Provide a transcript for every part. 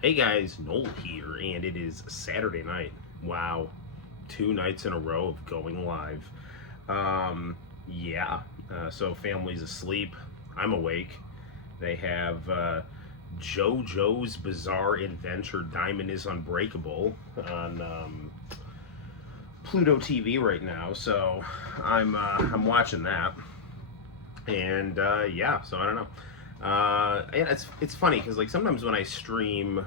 Hey guys, Noel here, and it is Saturday night. Wow, 2 nights in a row of going live. Yeah, so family's asleep. I'm awake. They have JoJo's Bizarre Adventure Diamond is Unbreakable on Pluto TV right now, so I'm watching that. And yeah, so I don't know. Yeah, it's funny because like sometimes when I stream,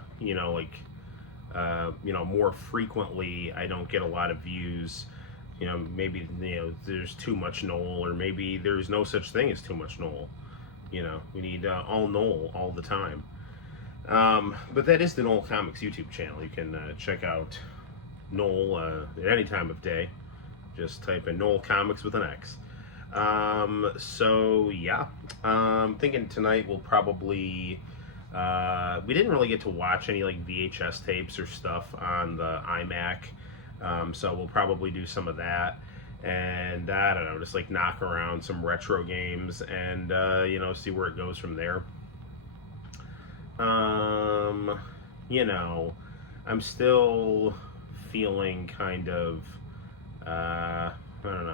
more frequently, I don't get a lot of views. Maybe there's too much Noel, or maybe there's no such thing as too much Noel. We need all Noel all the time. But that is the Noel ComiX YouTube channel. You can check out Noel at any time of day. Just type in Noel ComiX with an X. So yeah, thinking tonight we'll probably, we didn't really get to watch any like VHS tapes or stuff on the iMac. So we'll probably do some of that, and I don't know, just like knock around some retro games and, see where it goes from there. I'm still feeling kind of, I don't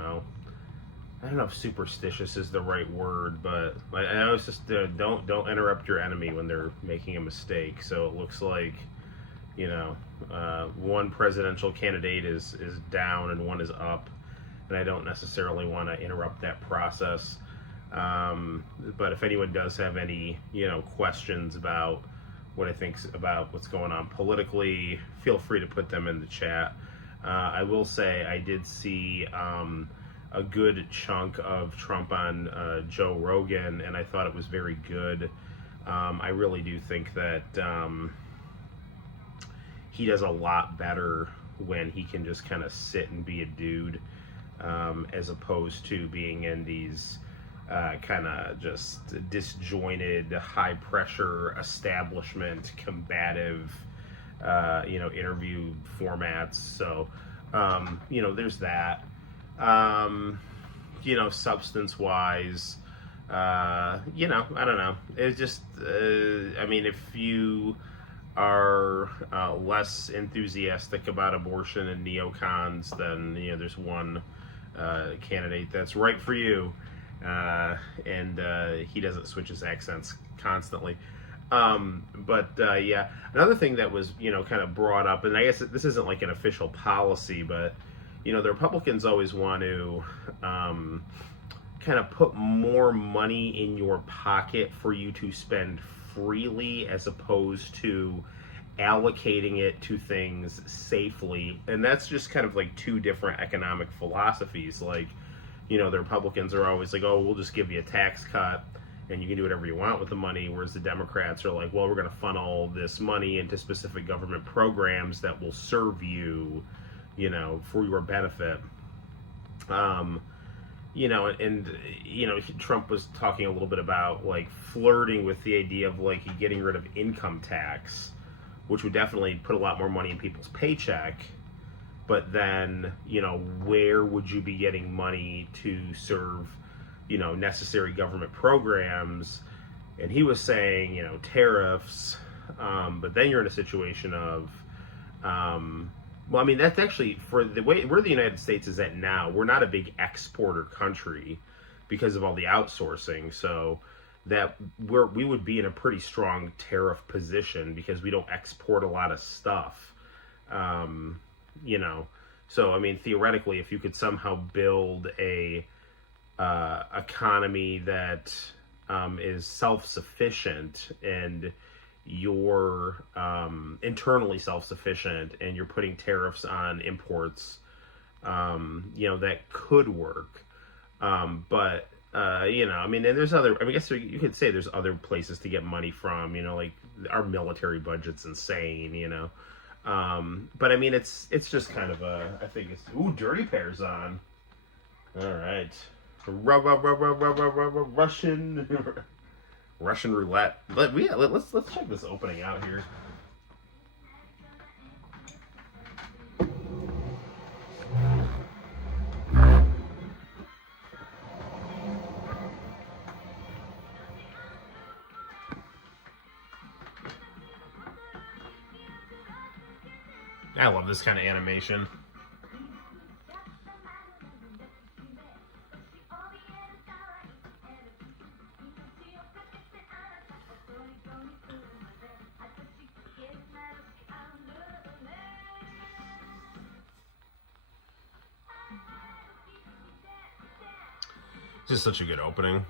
know if superstitious is the right word, but I always just don't interrupt your enemy when they're making a mistake. So it looks like, one presidential candidate is down and one is up, and I don't necessarily want to interrupt that process. But if anyone does have any, questions about what I think about what's going on politically, feel free to put them in the chat. I will say I did see a good chunk of Trump on Joe Rogan, and I thought it was very good. I really do think that he does a lot better when he can just kind of sit and be a dude, as opposed to being in these kind of just disjointed, high-pressure, establishment, combative, interview formats. So, there's that. Substance wise, I don't know. It's just, if you are less enthusiastic about abortion and neocons, then, there's one candidate that's right for you. And he doesn't switch his accents constantly. Yeah, another thing that was, kind of brought up, and I guess this isn't like an official policy, but the Republicans always want to kind of put more money in your pocket for you to spend freely, as opposed to allocating it to things safely. And that's just kind of like two different economic philosophies. Like, the Republicans are always like, oh, we'll just give you a tax cut and you can do whatever you want with the money, whereas the Democrats are like, well, we're going to funnel this money into specific government programs that will serve you, for your benefit. Trump was talking a little bit about like flirting with the idea of like getting rid of income tax, which would definitely put a lot more money in people's paycheck. But then, where would you be getting money to serve, necessary government programs? And he was saying, tariffs. But then you're in a situation of, that's actually, for the way where the United States is at now, we're not a big exporter country because of all the outsourcing. So that we would be in a pretty strong tariff position because we don't export a lot of stuff. So theoretically, if you could somehow build a economy that is self-sufficient, and you're internally self-sufficient, and you're putting tariffs on imports, that could work. And there's other, I guess you could say there's other places to get money from, like our military budget's insane, but it's just kind of I think it's, Dirty Pair's on. All right. Russian roulette. Let's check this opening out here. I love this kind of animation. Just such a good opening.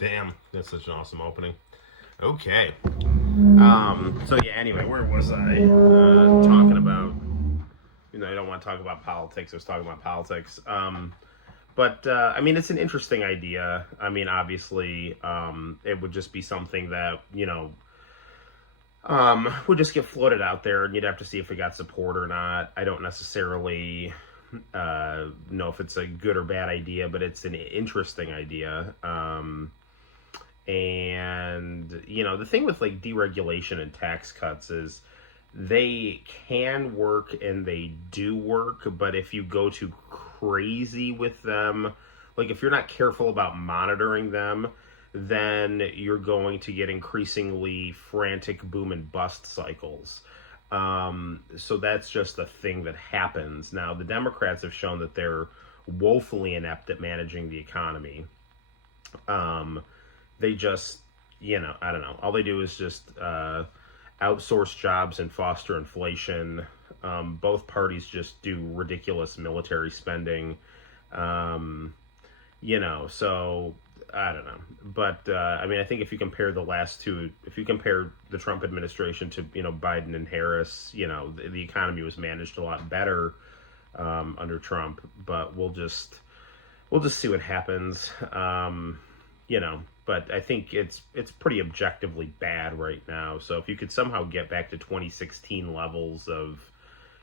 Damn, that's such an awesome opening. Okay. So yeah, anyway, where was I talking about? You know, I don't want to talk about politics. I was talking about politics. But I mean, it's an interesting idea. I mean, obviously, it would just be something that, you know, would just get floated out there, and you'd have to see if it got support or not. I don't necessarily know if it's a good or bad idea, but it's an interesting idea. And, you know, the thing with, like, deregulation and tax cuts is they can work and they do work, but if you go too crazy with them, like, if you're not careful about monitoring them, then you're going to get increasingly frantic boom and bust cycles. So that's just a thing that happens. Now, the Democrats have shown that they're woefully inept at managing the economy. They just, you know, I don't know. All they do is just outsource jobs and foster inflation. Both parties just do ridiculous military spending. You know, so I don't know. But I mean, I think if you compare the last two, if you compare the Trump administration to, you know, Biden and Harris, you know, the economy was managed a lot better under Trump. But we'll just see what happens. You know. But I think it's pretty objectively bad right now. So if you could somehow get back to 2016 levels of,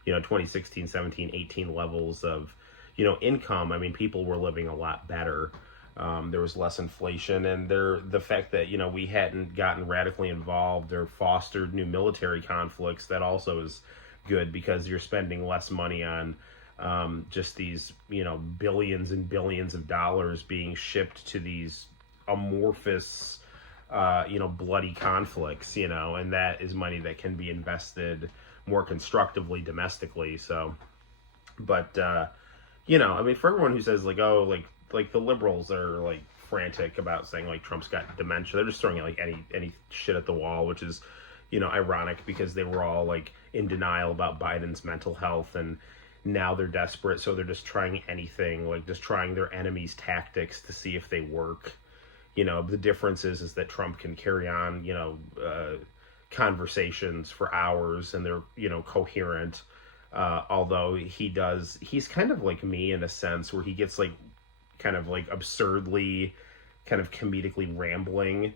you know, 2016, 17, 18 levels of, you know, income, I mean, people were living a lot better. There was less inflation, and the fact that, you know, we hadn't gotten radically involved or fostered new military conflicts, that also is good, because you're spending less money on just these, you know, billions and billions of dollars being shipped to these amorphous, you know, bloody conflicts, you know, and that is money that can be invested more constructively domestically. So, but, you know, I mean, for everyone who says, like, oh, like the liberals are, like, frantic about saying, like, Trump's got dementia, they're just throwing, like, any shit at the wall, which is, you know, ironic, because they were all, like, in denial about Biden's mental health, and now they're desperate, so they're just trying anything, like, just trying their enemies' tactics to see if they work. You know, the difference is that Trump can carry on, you know, conversations for hours, and they're, you know, coherent. Although he's kind of like me in a sense, where he gets, like, kind of, like, absurdly, kind of comedically rambling.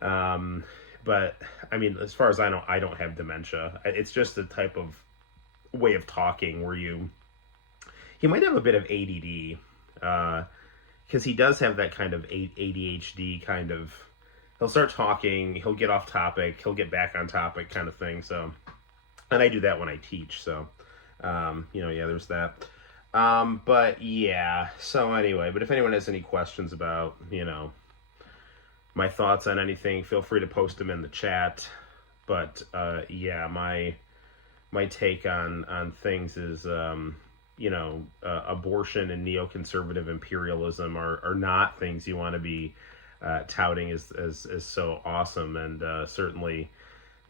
But I mean, as far as I know, I don't have dementia. It's just a type of way of talking where he might have a bit of ADD. Because he does have that kind of ADHD kind of, he'll start talking, he'll get off topic, he'll get back on topic kind of thing. So, and I do that when I teach. So, you know, yeah, there's that. But yeah, so anyway, but if anyone has any questions about, you know, my thoughts on anything, feel free to post them in the chat. But, yeah, my take on things is, you know, abortion and neoconservative imperialism are not things you want to be touting as so awesome, and certainly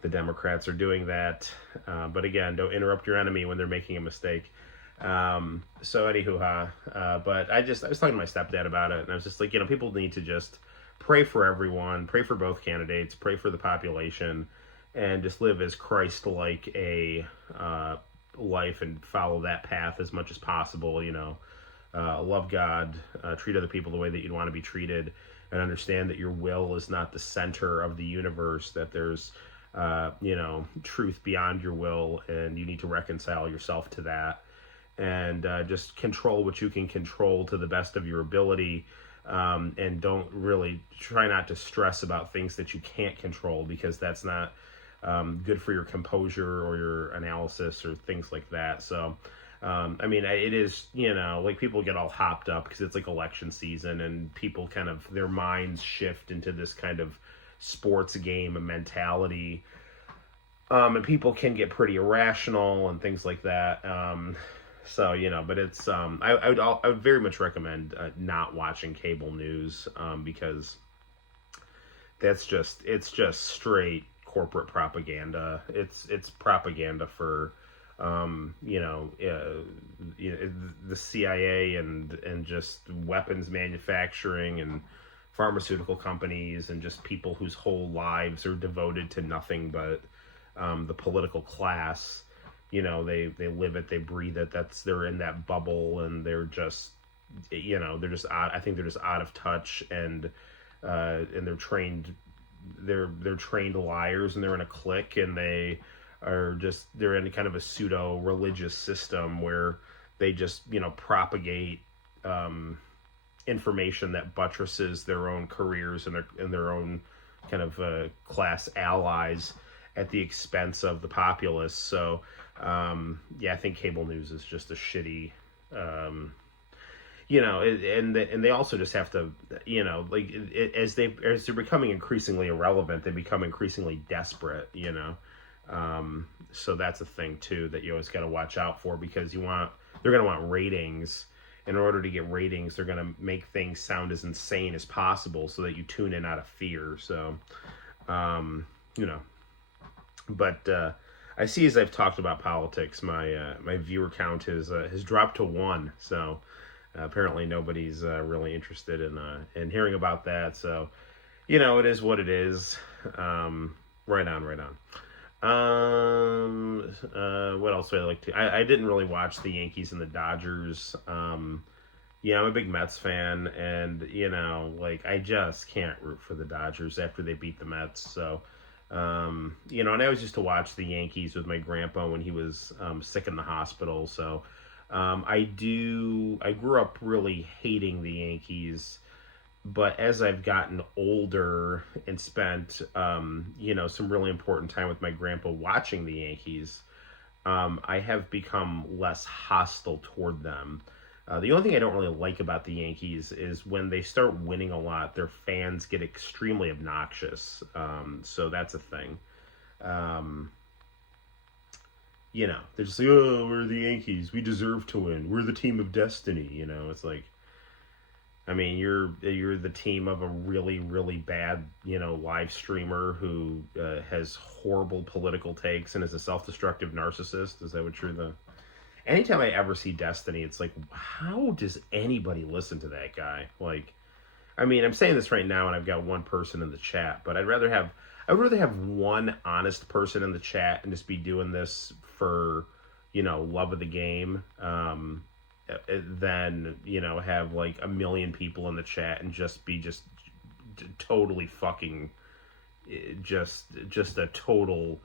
the Democrats are doing that. But again, don't interrupt your enemy when they're making a mistake. So anywho, but I was talking to my stepdad about it, and I was just like, you know, people need to just pray for everyone, pray for both candidates, pray for the population, and just live as Christ-like a life and follow that path as much as possible. You know, love God, treat other people the way that you'd want to be treated, and understand that your will is not the center of the universe, that there's, you know, truth beyond your will, and you need to reconcile yourself to that, and just control what you can control to the best of your ability, and don't really try not to stress about things that you can't control, because that's not good for your composure or your analysis or things like that. So, I mean, it is, like people get all hopped up because it's like election season and people kind of, their minds shift into this kind of sports game mentality. And people can get pretty irrational and things like that. So, but it's, I would very much recommend not watching cable news, because it's just straight corporate propaganda. It's propaganda for, the CIA and just weapons manufacturing and pharmaceutical companies and just people whose whole lives are devoted to nothing but the political class. They live it, they breathe it. They're in that bubble, and they're just, they're just out. I think they're just out of touch, and they're trained liars, and they're in a clique, and they're in kind of a pseudo religious system where they just propagate information that buttresses their own careers and their own kind of class allies at the expense of the populace. So I think cable news is just a shitty, and they also just have to, as they're becoming increasingly irrelevant, they become increasingly desperate, so that's a thing too that you always got to watch out for, because they're going to want ratings. In order to get ratings, they're going to make things sound as insane as possible so that you tune in out of fear. So, but I see, as I've talked about politics, my viewer count has dropped to 1. So apparently nobody's really interested in hearing about that. So, it is what it is. Right on. What else would I like to? I didn't really watch the Yankees and the Dodgers. I'm a big Mets fan, and I just can't root for the Dodgers after they beat the Mets. So, and I always used to watch the Yankees with my grandpa when he was sick in the hospital. So, I grew up really hating the Yankees. But as I've gotten older and spent, some really important time with my grandpa watching the Yankees, I have become less hostile toward them. The only thing I don't really like about the Yankees is when they start winning a lot, their fans get extremely obnoxious. So that's a thing. They're just like, oh, we're the Yankees. We deserve to win. We're the team of destiny. It's like, I mean, you're the team of a really, really bad, live streamer who has horrible political takes and is a self-destructive narcissist. Is that what anytime I ever see Destiny, it's like, how does anybody listen to that guy? Like, I mean, I'm saying this right now and I've got one person in the chat, but I'd rather have one honest person in the chat and just be doing this for, love of the game, than have like a million people in the chat and just be totally fucking just a total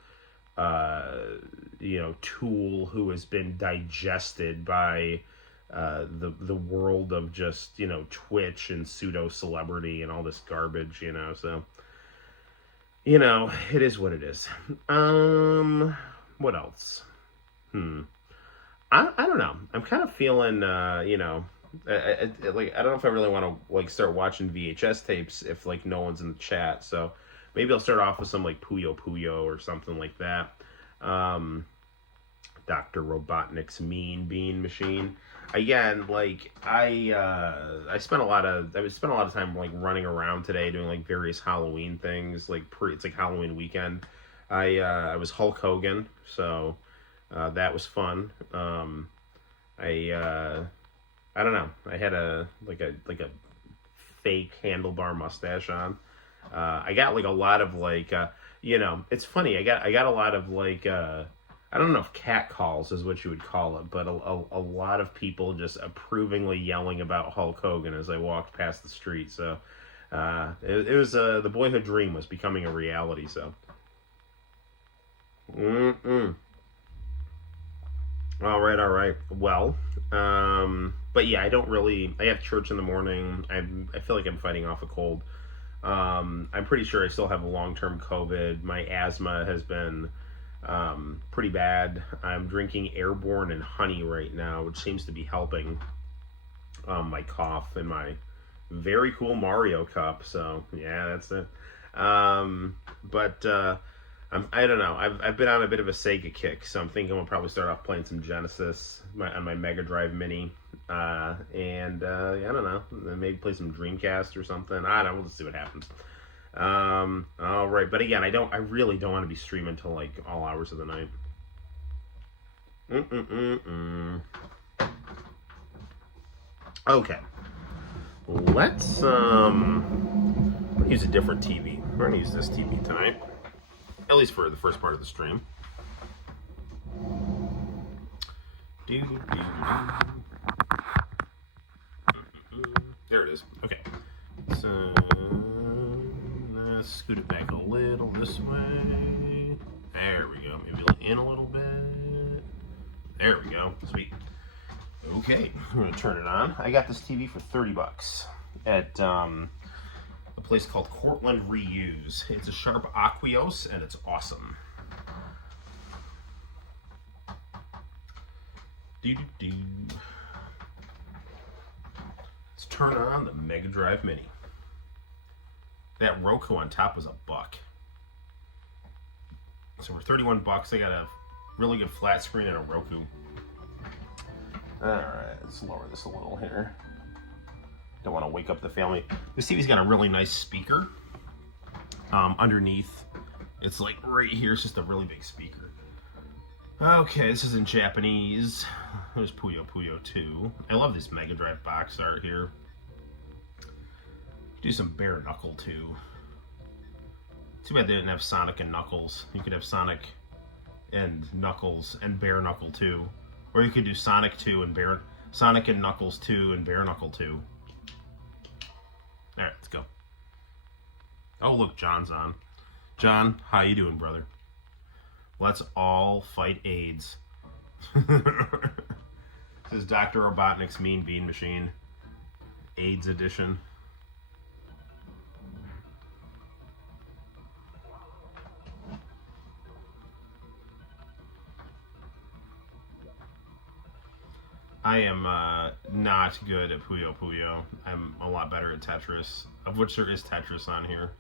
tool who has been digested by the world of just Twitch and pseudo celebrity and all this garbage. So it is what it is. What else? I don't know. I'm kind of feeling, I don't know if I really want to start watching VHS tapes if no one's in the chat. So maybe I'll start off with some Puyo Puyo or something like that. Dr. Robotnik's Mean Bean Machine. Again, I spent a lot of time running around today doing various Halloween things. It's Halloween weekend. I was Hulk Hogan, so. That was fun. I don't know. I had a fake handlebar mustache on. I got a lot of it's funny. I got a lot of I don't know if cat calls is what you would call it, but a lot of people just approvingly yelling about Hulk Hogan as I walked past the street. So it was the boyhood dream was becoming a reality. So. All right, all right. Well, but yeah, I don't really. I have church in the morning. I feel like I'm fighting off a cold. I'm pretty sure I still have long term COVID. My asthma has been pretty bad. I'm drinking airborne and honey right now, which seems to be helping my cough and my very cool Mario cup. So yeah, that's it. But I don't know. I've been on a bit of a Sega kick, so I'm thinking we'll probably start off playing some Genesis on my Mega Drive Mini, and yeah, I don't know. Maybe play some Dreamcast or something. I don't know. We'll just see what happens. All right, but again, I really don't want to be streaming till like all hours of the night. Mm-mm-mm-mm. Okay, let's use a different TV. We're gonna use this TV tonight, at least for the first part of the stream. There it is. Okay, so let's scoot it back a little this way. There we go. Maybe in a little bit. There we go. Sweet. Okay, I'm gonna turn it on. I got this TV for $30 at a place called Cortland Reuse. It's a Sharp Aqueous, and it's awesome. Let's turn on the Mega Drive Mini. That Roku on top was $1. So we're $31. I got a really good flat screen and a Roku. Alright, let's lower this a little here. Don't want to wake up the family. This TV's got a really nice speaker. Underneath, it's like right here, it's just a really big speaker. Okay, this is in Japanese. There's Puyo Puyo 2. I love this Mega Drive box art here. Do some Bare Knuckle 2. Too bad they didn't have Sonic and Knuckles. You could have Sonic and Knuckles and Bare Knuckle 2. Or you could do Sonic 2 and Sonic and Knuckles 2 and Bare Knuckle 2. Alright, let's go. Oh, look, John's on. John, how you doing, brother? Let's all fight AIDS. This is Dr. Robotnik's Mean Bean Machine. AIDS edition. I am not good at Puyo Puyo. I'm a lot better at Tetris, of which there is Tetris on here.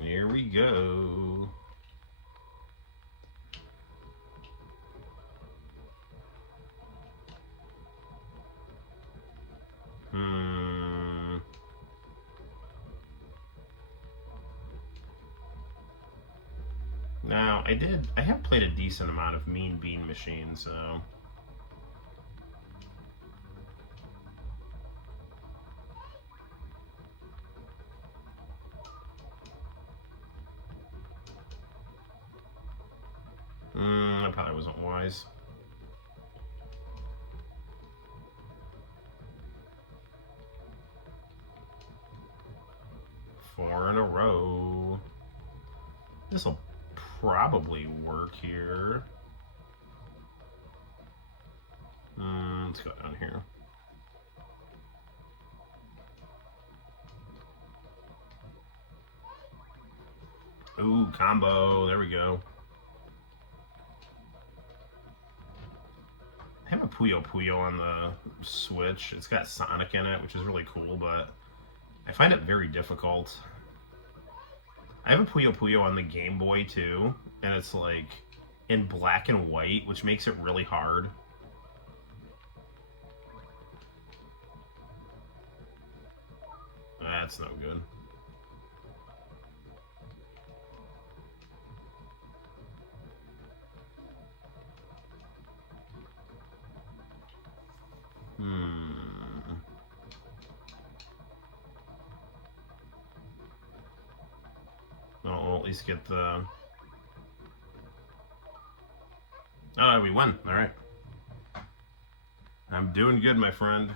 Here we go. Now, I have played a decent amount of Mean Bean Machine, so... that probably wasn't wise. Four in a row. This'll probably work here. Let's go down here. Ooh, combo. There we go. I have a Puyo Puyo on the Switch. It's got Sonic in it, which is really cool, but I find it very difficult. I have a Puyo Puyo on the Game Boy too, and it's like in black and white, which makes it really hard. That's no good. I'll at least get the... Oh, we won. All right. I'm doing good, my friend.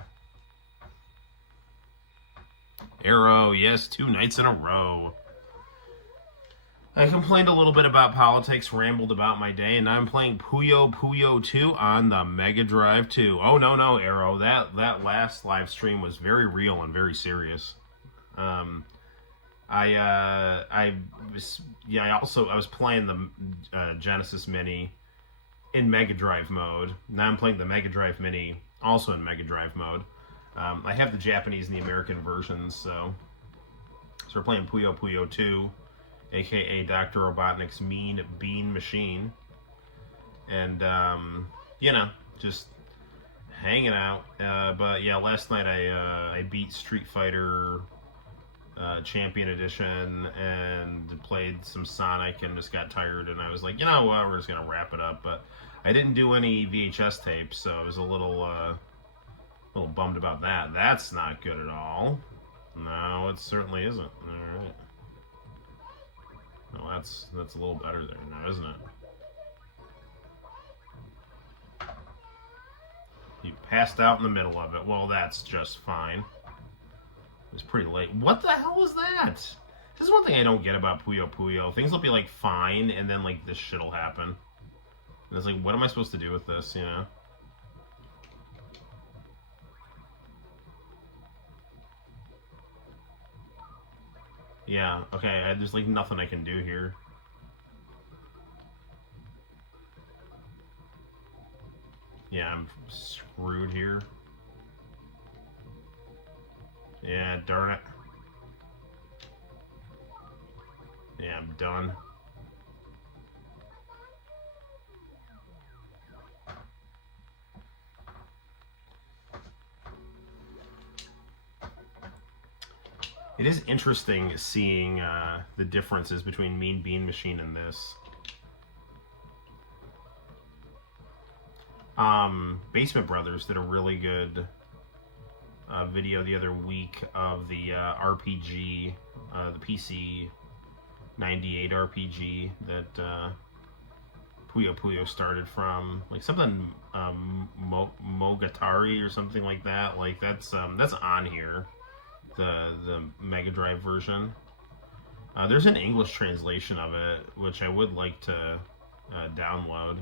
Arrow, yes, 2 nights in a row. I complained a little bit about politics, rambled about my day, and now I'm playing Puyo Puyo 2 on the Mega Drive 2. Oh, no, Arrow. That last live stream was very real and very serious. I was playing the Genesis Mini in Mega Drive mode. Now I'm playing the Mega Drive Mini also in Mega Drive mode. I have the Japanese and the American versions, so we're playing Puyo Puyo 2, aka Dr. Robotnik's Mean Bean Machine, and just hanging out. But yeah, last night I beat Street Fighter Champion Edition and played some Sonic and just got tired, and I was like, you know what, we're just gonna wrap it up. But I didn't do any VHS tapes, so I was a little bummed about that. That's not good at all. No, it certainly isn't. All right. Well, that's a little better there now, isn't it? You passed out in the middle of it. Well, that's just fine. It was pretty late. What the hell was that? This is one thing I don't get about Puyo Puyo. Things will be like fine, and then like this shit'll happen. And it's like, what am I supposed to do with this? You know? Yeah. Okay. There's like nothing I can do here. Yeah, I'm screwed here. Yeah, darn it. Yeah, I'm done. It is interesting seeing the differences between Mean Bean Machine and this. Basement Brothers did a really good video the other week of the RPG, the PC 98 RPG that Puyo Puyo started from, like something Mogatari or something like that. Like that's on here, the Mega Drive version. There's an English translation of it, which I would like to download.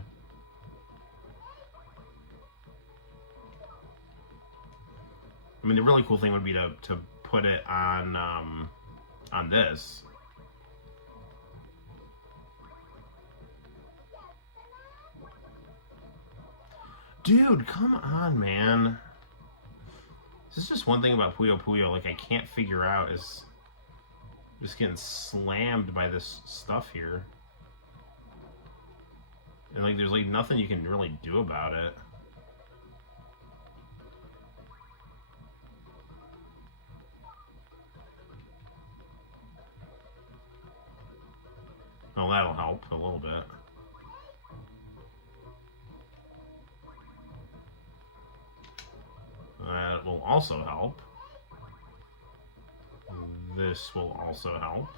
I mean, the really cool thing would be to put it on this. Dude, come on, man. This is just one thing about Puyo Puyo, like, I can't figure out is just getting slammed by this stuff here. And, like, there's, like, nothing you can really do about it. Oh, that'll help a little bit. That will also help. This will also help.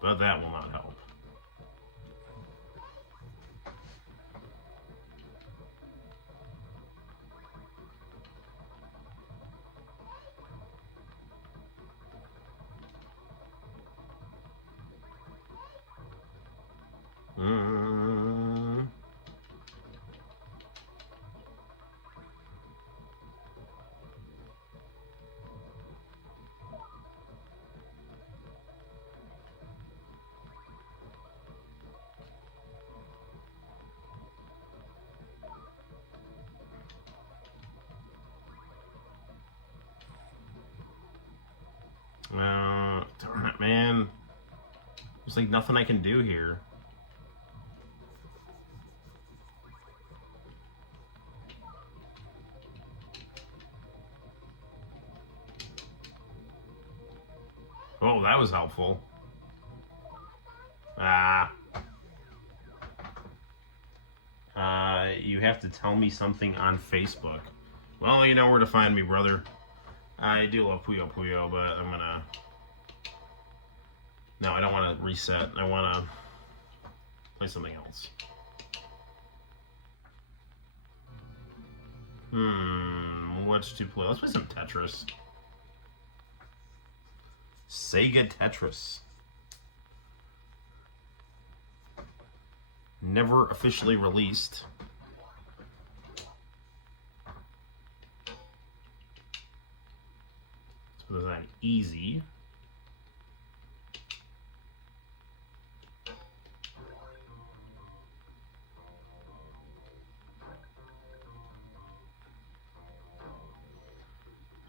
But that will not help. Darn it, man. There's like nothing I can do here. Oh, that was helpful. You have to tell me something on Facebook. Well, you know where to find me, brother. I do love Puyo Puyo, but I'm gonna... No, I don't want to reset. I want Play something else. What's to play? Let's play some Tetris. Sega Tetris. Never officially released. Let's put this on easy.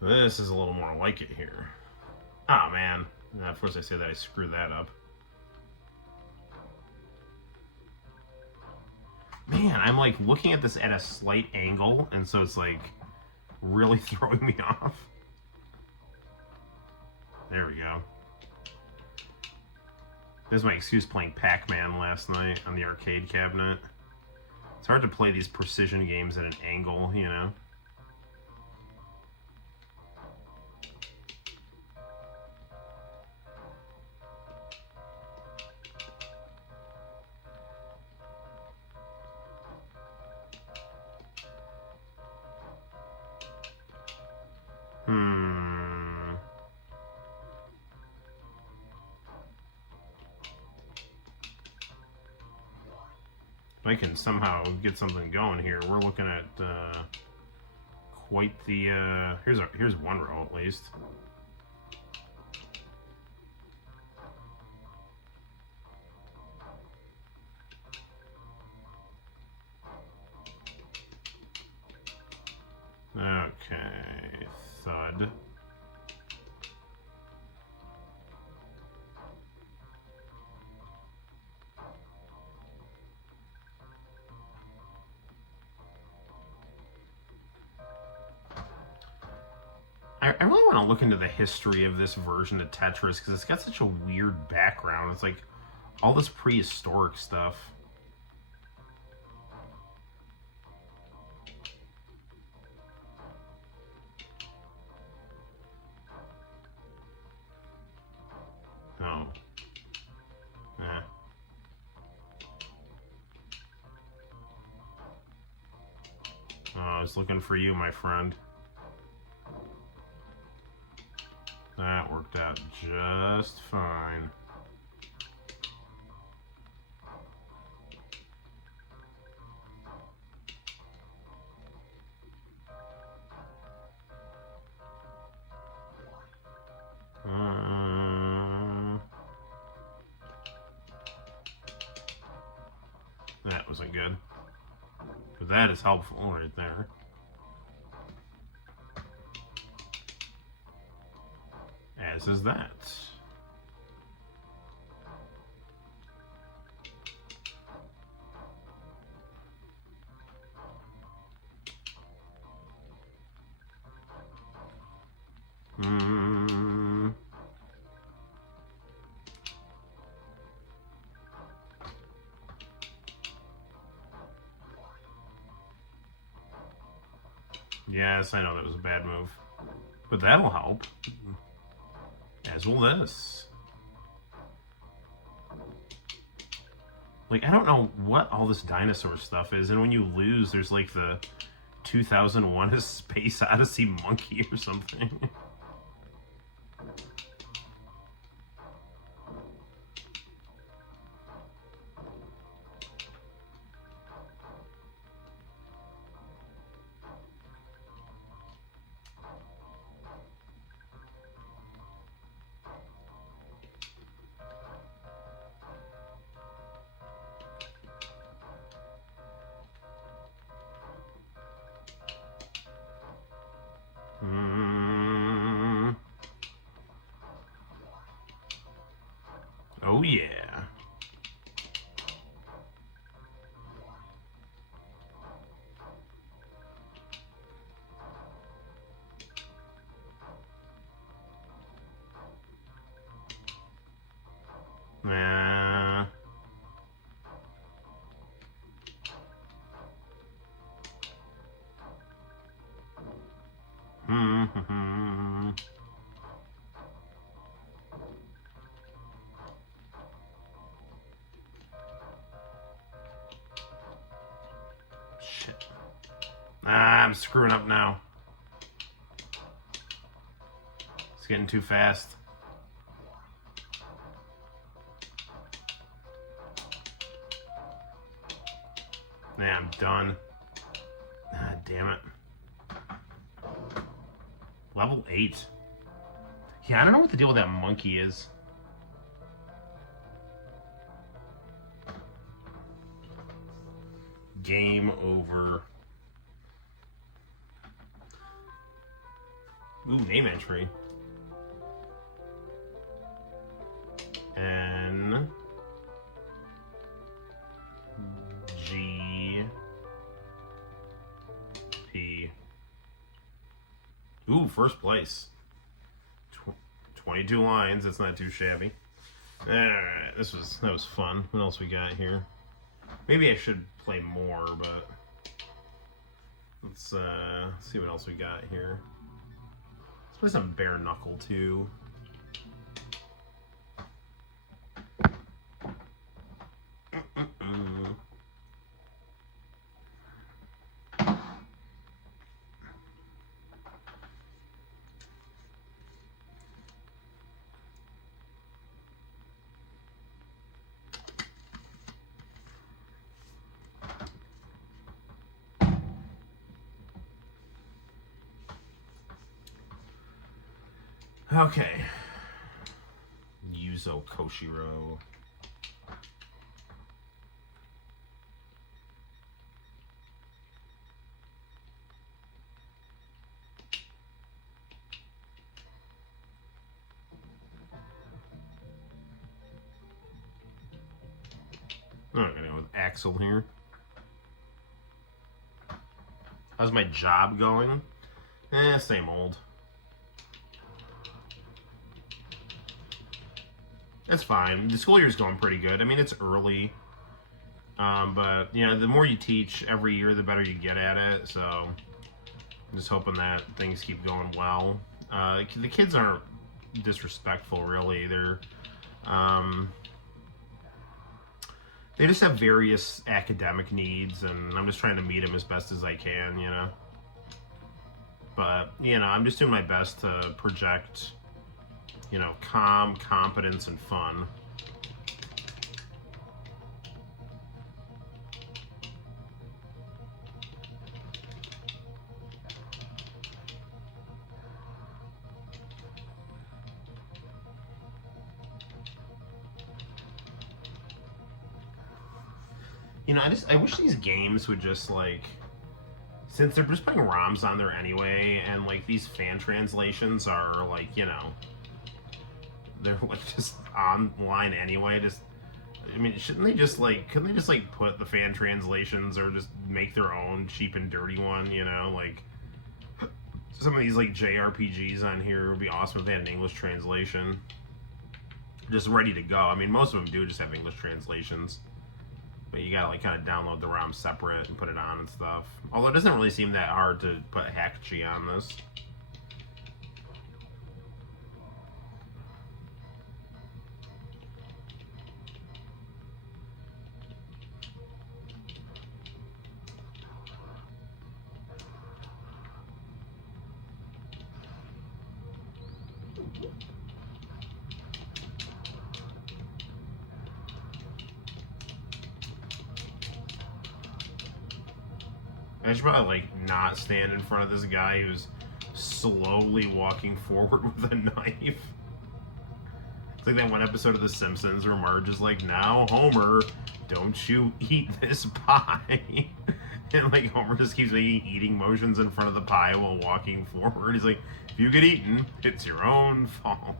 This is a little more like it here. Oh man. Of course I say that I screwed that up. Man, I'm like looking at this at a slight angle, and so it's like really throwing me off. There we go. This is my excuse playing Pac-Man last night on the arcade cabinet. It's hard to play these precision games at an angle, you know? If I can somehow get something going here, we're looking at quite the. Here's one row at least. Okay, thud. I really want to look into the history of this version of Tetris because it's got such a weird background. It's like all this prehistoric stuff. Oh. Eh. Oh, I was looking for you, my friend. That worked out just fine. That wasn't good. But that is helpful right there. As is that. Yes, I know that was a bad move. But that'll help. As will this. Like, I don't know what all this dinosaur stuff is, and when you lose, there's like the 2001 A Space Odyssey monkey or something. Oh yeah. Nah. Ah, I'm screwing up now. It's getting too fast. Yeah, I'm done. Ah, damn it. Level 8. Yeah, I don't know what the deal with that monkey is. Game over. Ooh, name entry. N G P. Ooh, first place. 22 lines. That's not too shabby. Alright, that was fun. What else we got here? Maybe I should play more, but let's see what else we got here. Let's play some bare knuckle too. Okay. Yuzo Koshiro. I'm gonna go with Axel here. How's my job going? Same old. That's fine. The school year's going pretty good. I mean, it's early. But, you know, the more you teach every year, the better you get at it. So, I'm just hoping that things keep going well. The kids aren't disrespectful, really. They just have various academic needs, and I'm just trying to meet them as best as I can, you know. But, you know, I'm just doing my best to project, you know, calm, competence, and fun. You know, I wish these games would just, like, since they're just putting ROMs on there anyway, and, like, these fan translations are, like, you know, they're, like, just online anyway, I mean, shouldn't they just, like, couldn't they just, like, put the fan translations or just make their own cheap and dirty one, you know, like, some of these, like, JRPGs on here would be awesome if they had an English translation just ready to go. I mean, most of them do just have English translations. But you gotta, like, kind of download the ROM separate and put it on and stuff. Although it doesn't really seem that hard to put Hakuchi on this. I should probably, like, not stand in front of this guy who's slowly walking forward with a knife. It's like that one episode of The Simpsons where Marge is like, "Now, Homer, don't you eat this pie." And, like, Homer just keeps making eating motions in front of the pie while walking forward. He's like, "If you get eaten, it's your own fault."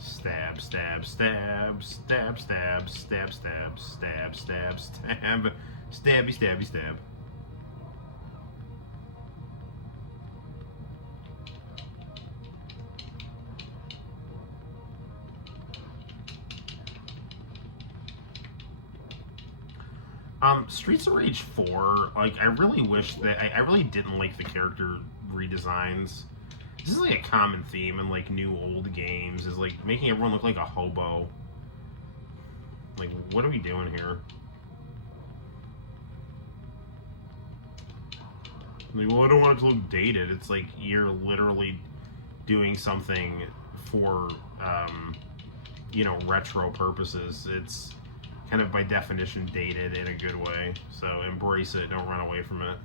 Stab, stab, stab, stab, stab, stab, stab, stab, stab, stab, stabby, stabby, stab. Streets of Rage 4, like, I really wish that, I really didn't like the character redesigns. This is, like, a common theme in, like, new old games, is, like, making everyone look like a hobo. Like, what are we doing here? Like, well, I don't want it to look dated. It's like you're literally doing something for, you know, retro purposes. It's kind of by definition dated in a good way. So embrace it. Don't run away from it.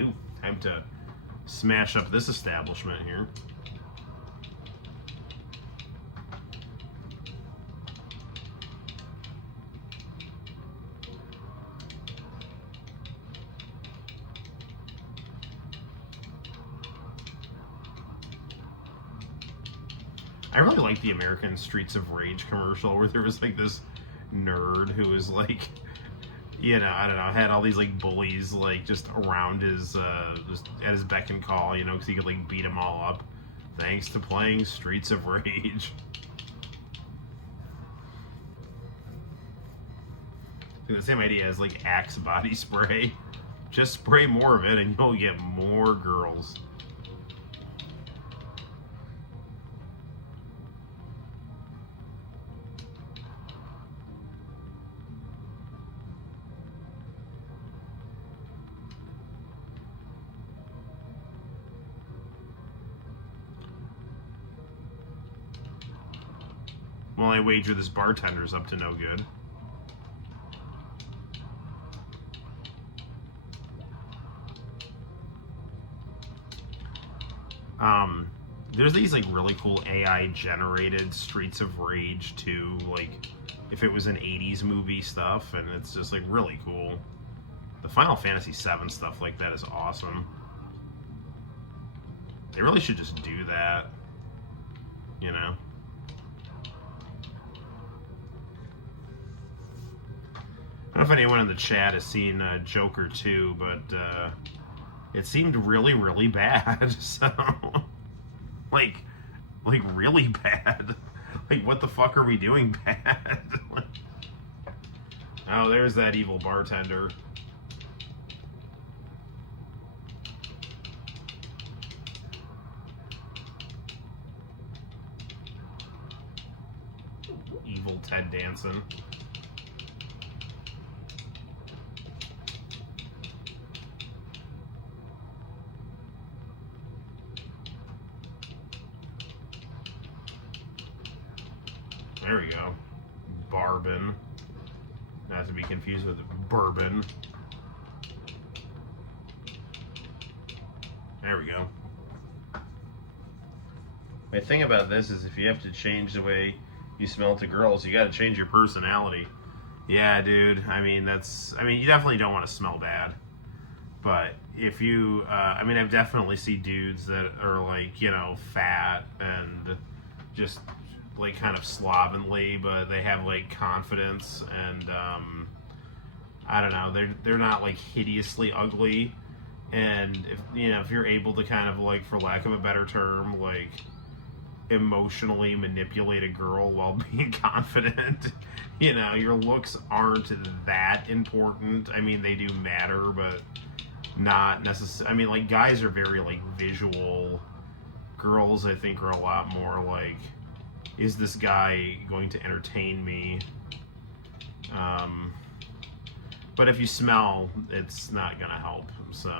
Ooh, time to smash up this establishment here. I really like the American Streets of Rage commercial where there was like this nerd who was like, you know, I don't know, had all these like bullies like just around his, just at his beck and call, you know, because he could like beat them all up thanks to playing Streets of Rage. The same idea as like Axe body spray. Just spray more of it and you'll get more girls. Well, I wager this bartender's up to no good. There's these like really cool AI generated Streets of Rage too, like if it was an 80s movie stuff, and it's just like really cool. The Final Fantasy VII stuff like that is awesome. They really should just do that, you know? I don't know if anyone in the chat has seen Joker 2, but it seemed really, really bad. So, like really bad. Like, what the fuck are we doing bad? Oh, there's that evil bartender. Evil Ted Danson. There we go. Barbin. Not to be confused with bourbon. There we go. My thing about this is if you have to change the way you smell to girls, you gotta change your personality. Yeah, dude. I mean, you definitely don't want to smell bad. But if you, I've definitely seen dudes that are like, you know, fat and just like kind of slovenly, but they have like confidence and I don't know, they're not like hideously ugly. And if you're able to kind of like, for lack of a better term, like emotionally manipulate a girl while being confident, your looks aren't that important. I mean, they do matter, but not necessarily. I mean, like, guys are very like visual. Girls, I think, are a lot more like, is this guy going to entertain me? But if you smell, it's not gonna help. So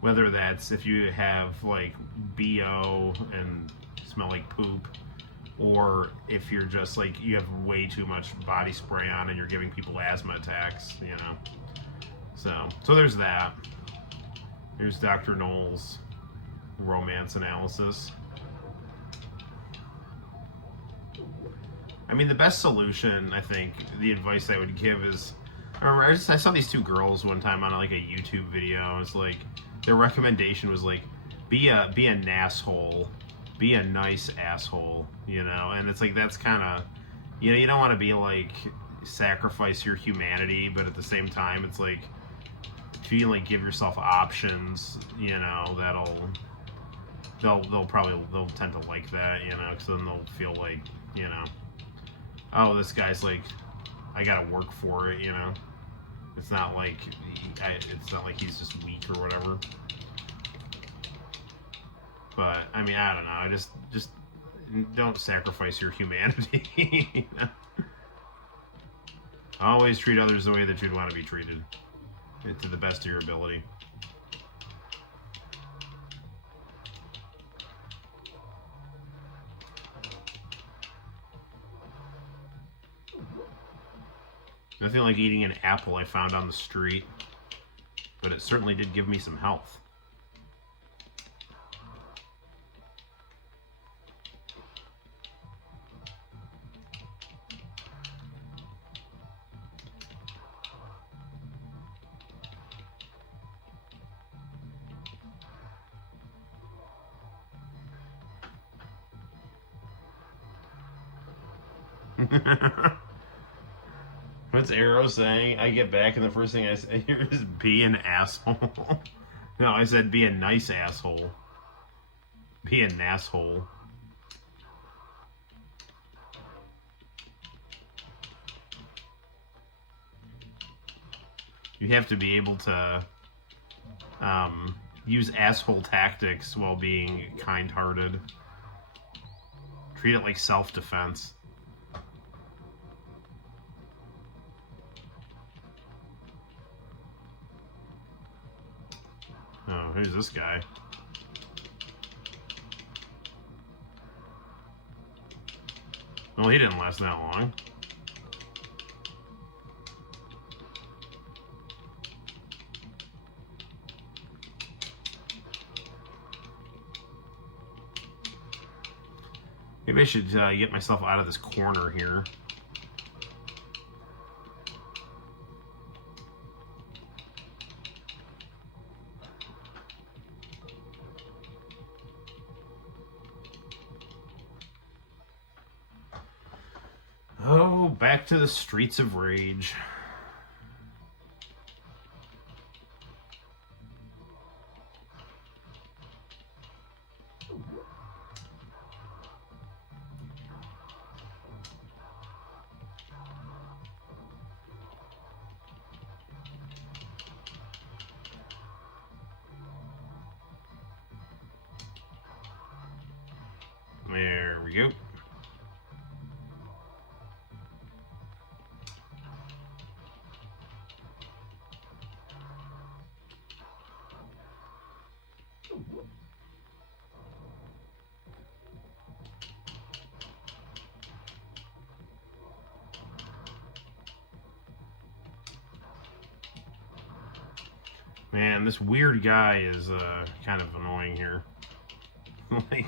whether that's if you have like BO and smell like poop, or if you're just like, you have way too much body spray on and you're giving people asthma attacks, So there's that. Here's Dr. Noel's romance analysis. I mean, the best solution, I think, the advice I would give is, I saw these two girls one time on like a YouTube video. It's like, their recommendation was like, be an asshole, be a nice asshole, and it's like, that's kind of, you don't want to be like, sacrifice your humanity, but at the same time, it's like, if you like give yourself options, they'll tend to like that, because then they'll feel like, oh, this guy's like, I gotta work for it, It's not like he's just weak or whatever. But I mean, I don't know. Just don't sacrifice your humanity. Always treat others the way that you'd want to be treated, to the best of your ability. Nothing like eating an apple I found on the street, but it certainly did give me some health. What's Arrow saying? I get back and the first thing I say here is be an asshole. No, I said be a nice asshole. Be an asshole. You have to be able to use asshole tactics while being kind-hearted. Treat it like self-defense. Oh, who's this guy? Well, he didn't last that long. Maybe I should get myself out of this corner here. Oh, back to the streets of rage. There we go. Man, this weird guy is kind of annoying here. Like,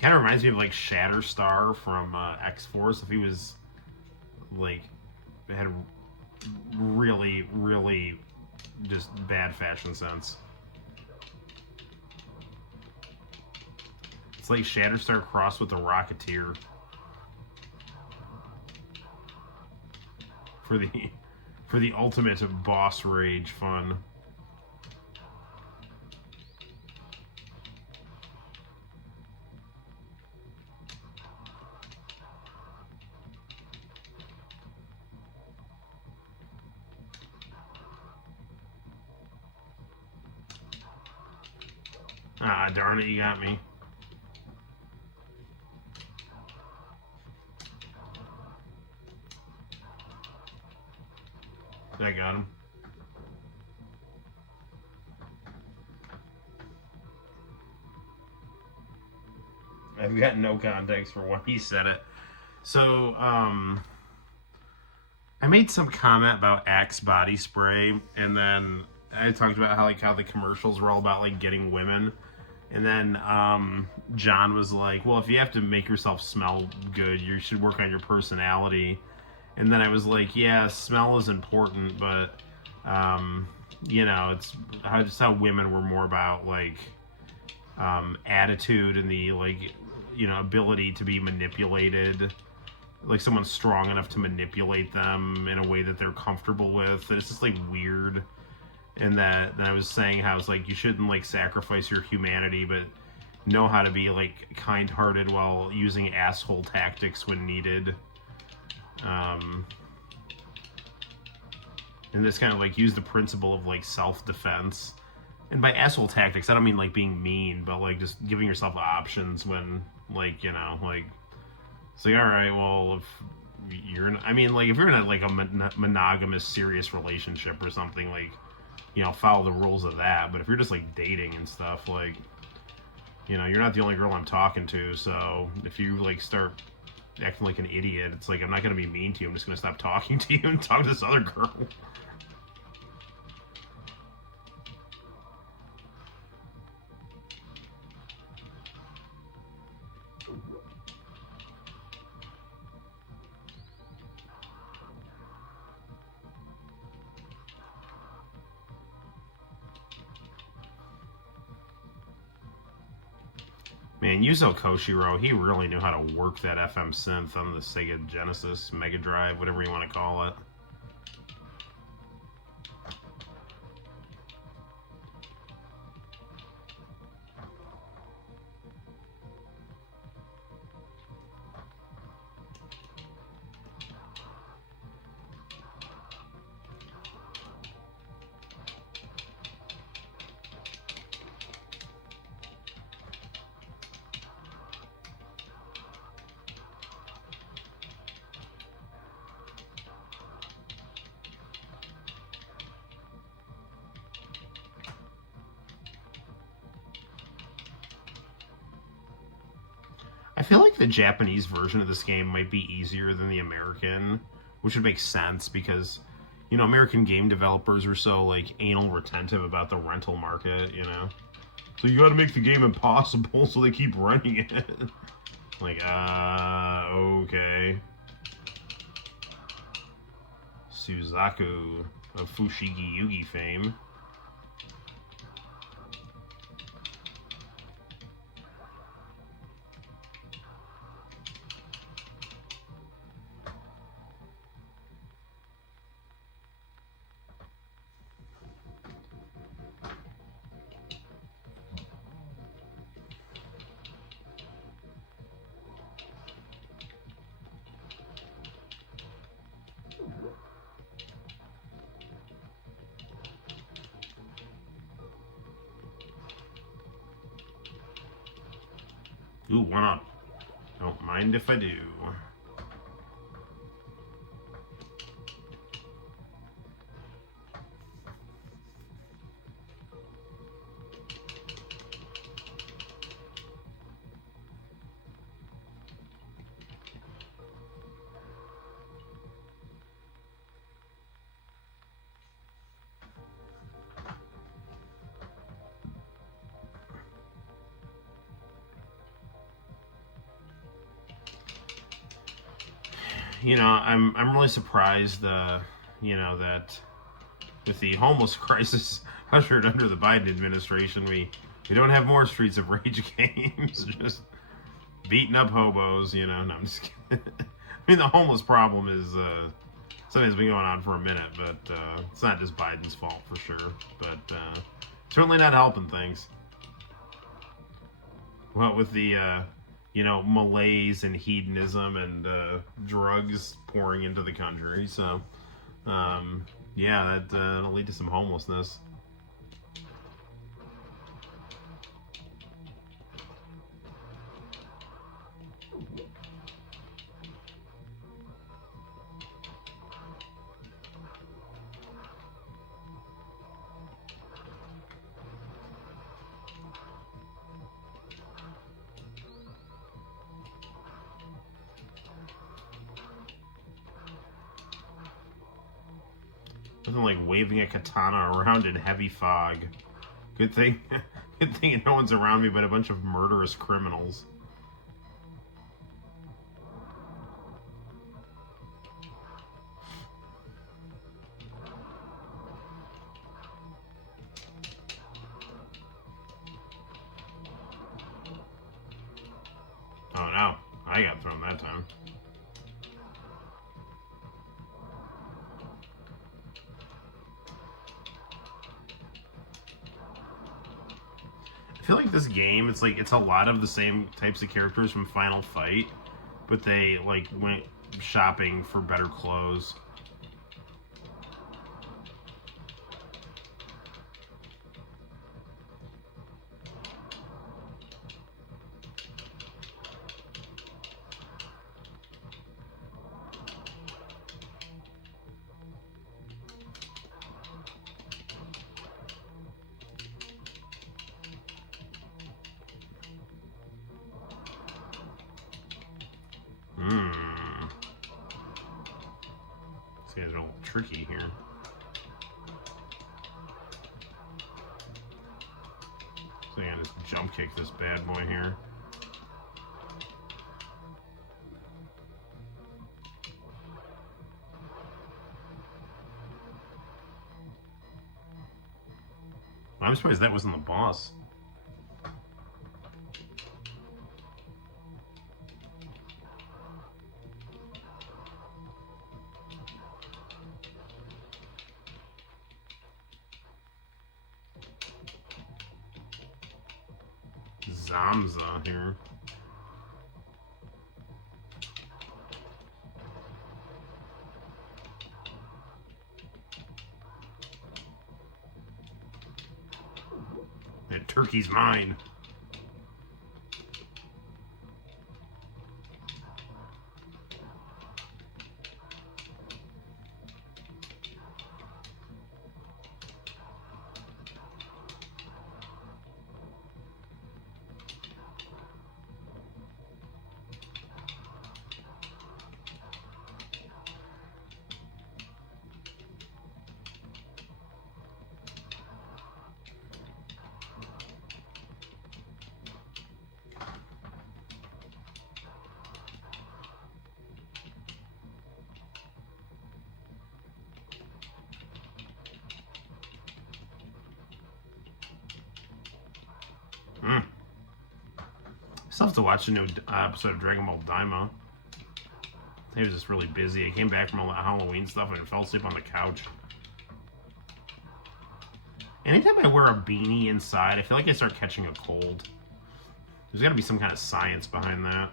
kind of reminds me of like Shatterstar from X-Force. If he was like had really, really just bad fashion sense. It's like Shatterstar crossed with the Rocketeer for the ultimate boss rage fun. Ah, darn it, you got me. I got him. I've got no context for when he said it. So, I made some comment about Axe body spray, and then I talked about how the commercials were all about like getting women. And then John was like, well, if you have to make yourself smell good, you should work on your personality. And then I was like, yeah, smell is important, but, you know, it's just how women were more about, like, attitude and the, like, you know, ability to be manipulated. Like, someone's strong enough to manipulate them in a way that they're comfortable with. And it's just, like, weird. And that I was saying how it's like, you shouldn't, like, sacrifice your humanity, but know how to be, like, kind-hearted while using asshole tactics when needed. And this kind of like use the principle of like self-defense. And by asshole tactics, I don't mean like being mean, but like just giving yourself options when like, you know, like It's like, all right, well, if I mean, like, if you're in like a monogamous, serious relationship or something, like, follow the rules of that. But if you're just like dating and stuff, like, you're not the only girl I'm talking to. So if you like start acting like an idiot, it's like I'm not gonna be mean to you. I'm just gonna stop talking to you and talk to this other girl. Man, Yuzo Koshiro, he really knew how to work that FM synth on the Sega Genesis, Mega Drive, whatever you want to call it. I feel like the Japanese version of this game might be easier than the American, which would make sense because, American game developers are so, like, anal retentive about the rental market. So you gotta make the game impossible so they keep running it. Like, okay. Suzaku of Fushigi Yugi fame. Ooh, why not? Don't mind if I do. I'm really surprised, that with the homeless crisis ushered under the Biden administration, we don't have more Streets of Rage games, just beating up hobos. No, I'm just kidding. I mean, the homeless problem is something that's been going on for a minute, but it's not just Biden's fault for sure. But certainly not helping things. Well, with the malaise and hedonism and drugs pouring into the country. So, that'll lead to some homelessness. Nothing like waving a katana around in heavy fog. Good thing, good thing no one's around me but a bunch of murderous criminals. Oh no, I got thrown that time. I feel like this game, it's a lot of the same types of characters from Final Fight, but they like went shopping for better clothes. tricky here. So yeah, just jump kick this bad boy here. I'm surprised that wasn't the boss. Zamza here. That turkey's mine. Still have to watch a new episode of Dragon Ball Daima. He was just really busy. He came back from all that Halloween stuff and fell asleep on the couch. Anytime I wear a beanie inside, I feel like I start catching a cold. There's got to be some kind of science behind that.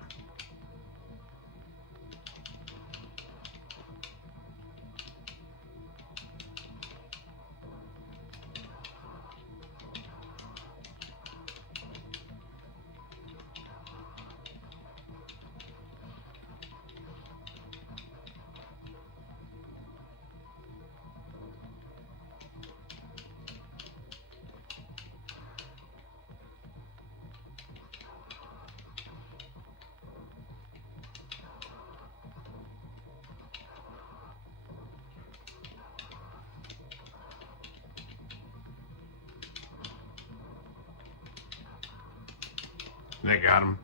That got him.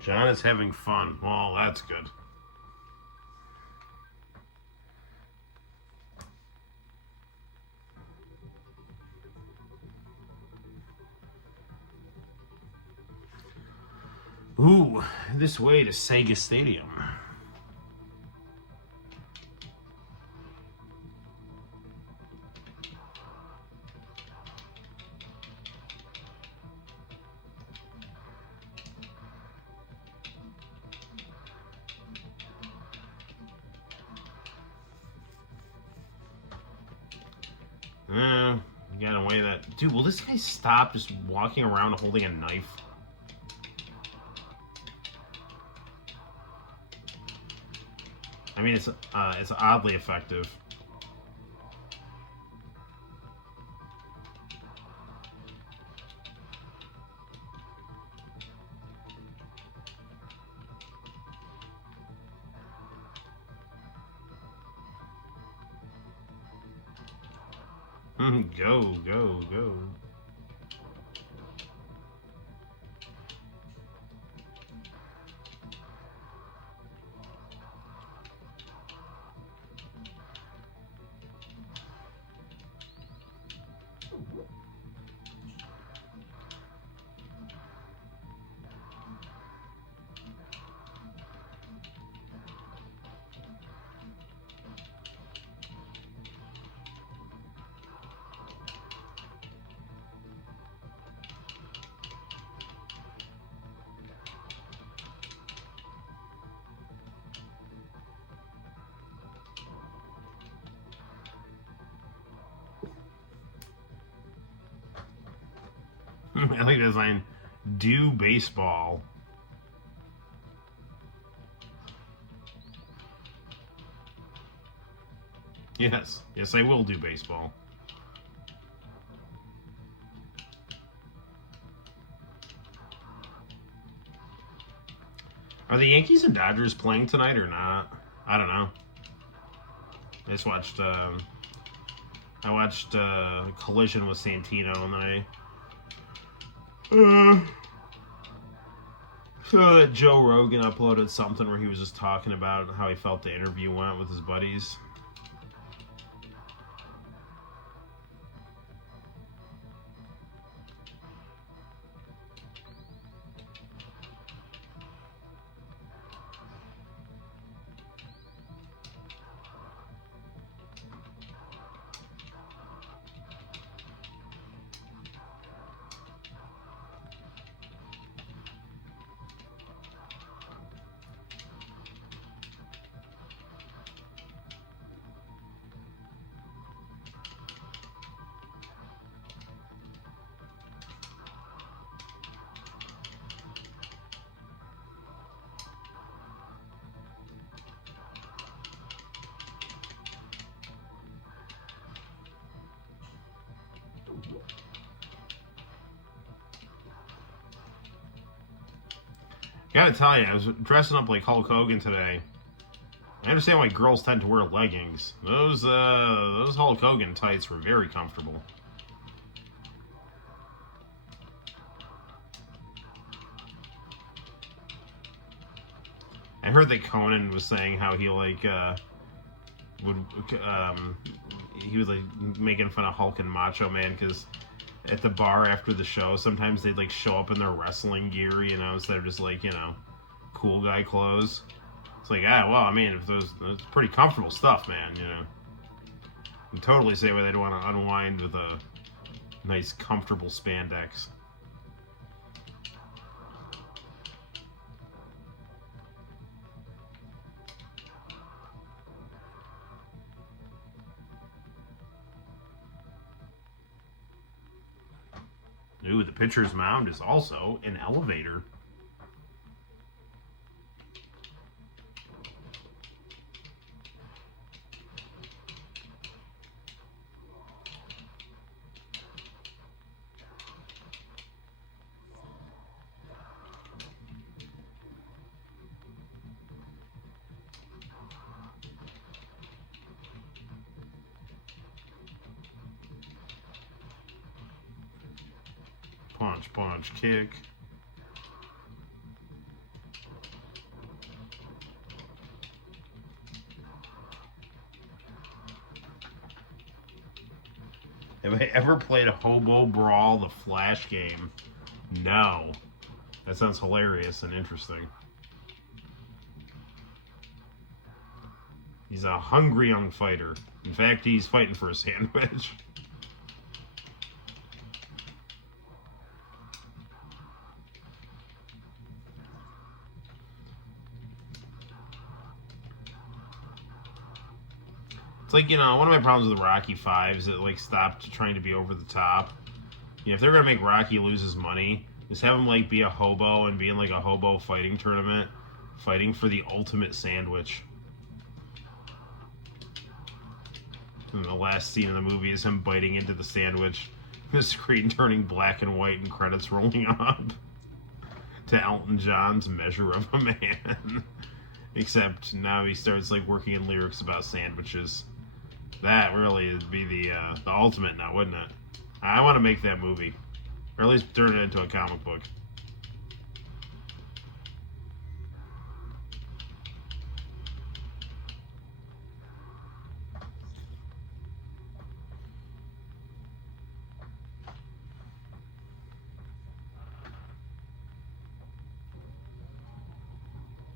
John is having fun. Well, that's good. Ooh, this way to Sega Stadium. You gotta weigh that. Dude, will this guy stop just walking around holding a knife? I mean, it's oddly effective. Go, go, go. I like that line. Do baseball. Yes. Yes, I will do baseball. Are the Yankees and Dodgers playing tonight or not? I don't know. I just watched. I watched Collision with Santino, and I saw that Joe Rogan uploaded something where he was just talking about how he felt the interview went with his buddies. Gotta tell you, I was dressing up like Hulk Hogan today. I understand why girls tend to wear leggings. Those Hulk Hogan tights were very comfortable. I heard that Conan was saying how he he was like making fun of Hulk and Macho Man because at the bar after the show, sometimes they'd like show up in their wrestling gear, instead of just like, cool guy clothes. It's like, well, I mean, if those pretty comfortable stuff, man, You can totally say why they'd want to unwind with a nice, comfortable spandex. Ooh, the pitcher's mound is also an elevator. Punch, punch, kick. Have I ever played a Hobo Brawl, the Flash game? No. That sounds hilarious and interesting. He's a hungry young fighter. In fact, he's fighting for a sandwich. It's like, one of my problems with Rocky 5 is it, stopped trying to be over the top. If they're going to make Rocky lose his money, just have him, be a hobo and be in, a hobo fighting tournament, fighting for the ultimate sandwich. And the last scene of the movie is him biting into the sandwich, the screen turning black and white and credits rolling up to Elton John's Measure of a Man. Except now he starts, working in lyrics about sandwiches. That really would be the ultimate now, wouldn't it? I want to make that movie. Or at least turn it into a comic book.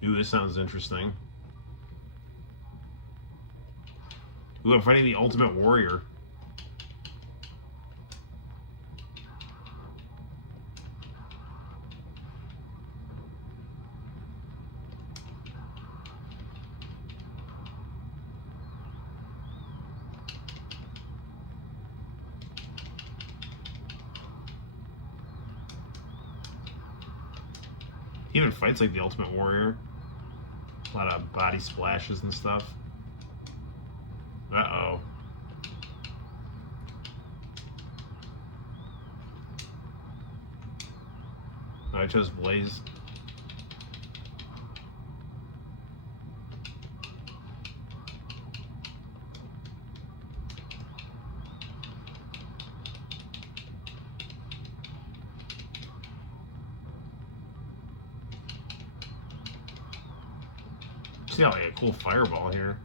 Ooh, this sounds interesting. Ooh, I'm fighting the Ultimate Warrior. He even fights like the Ultimate Warrior. A lot of body splashes and stuff. Uh-oh. I chose Blaze. It's got like a cool fireball here.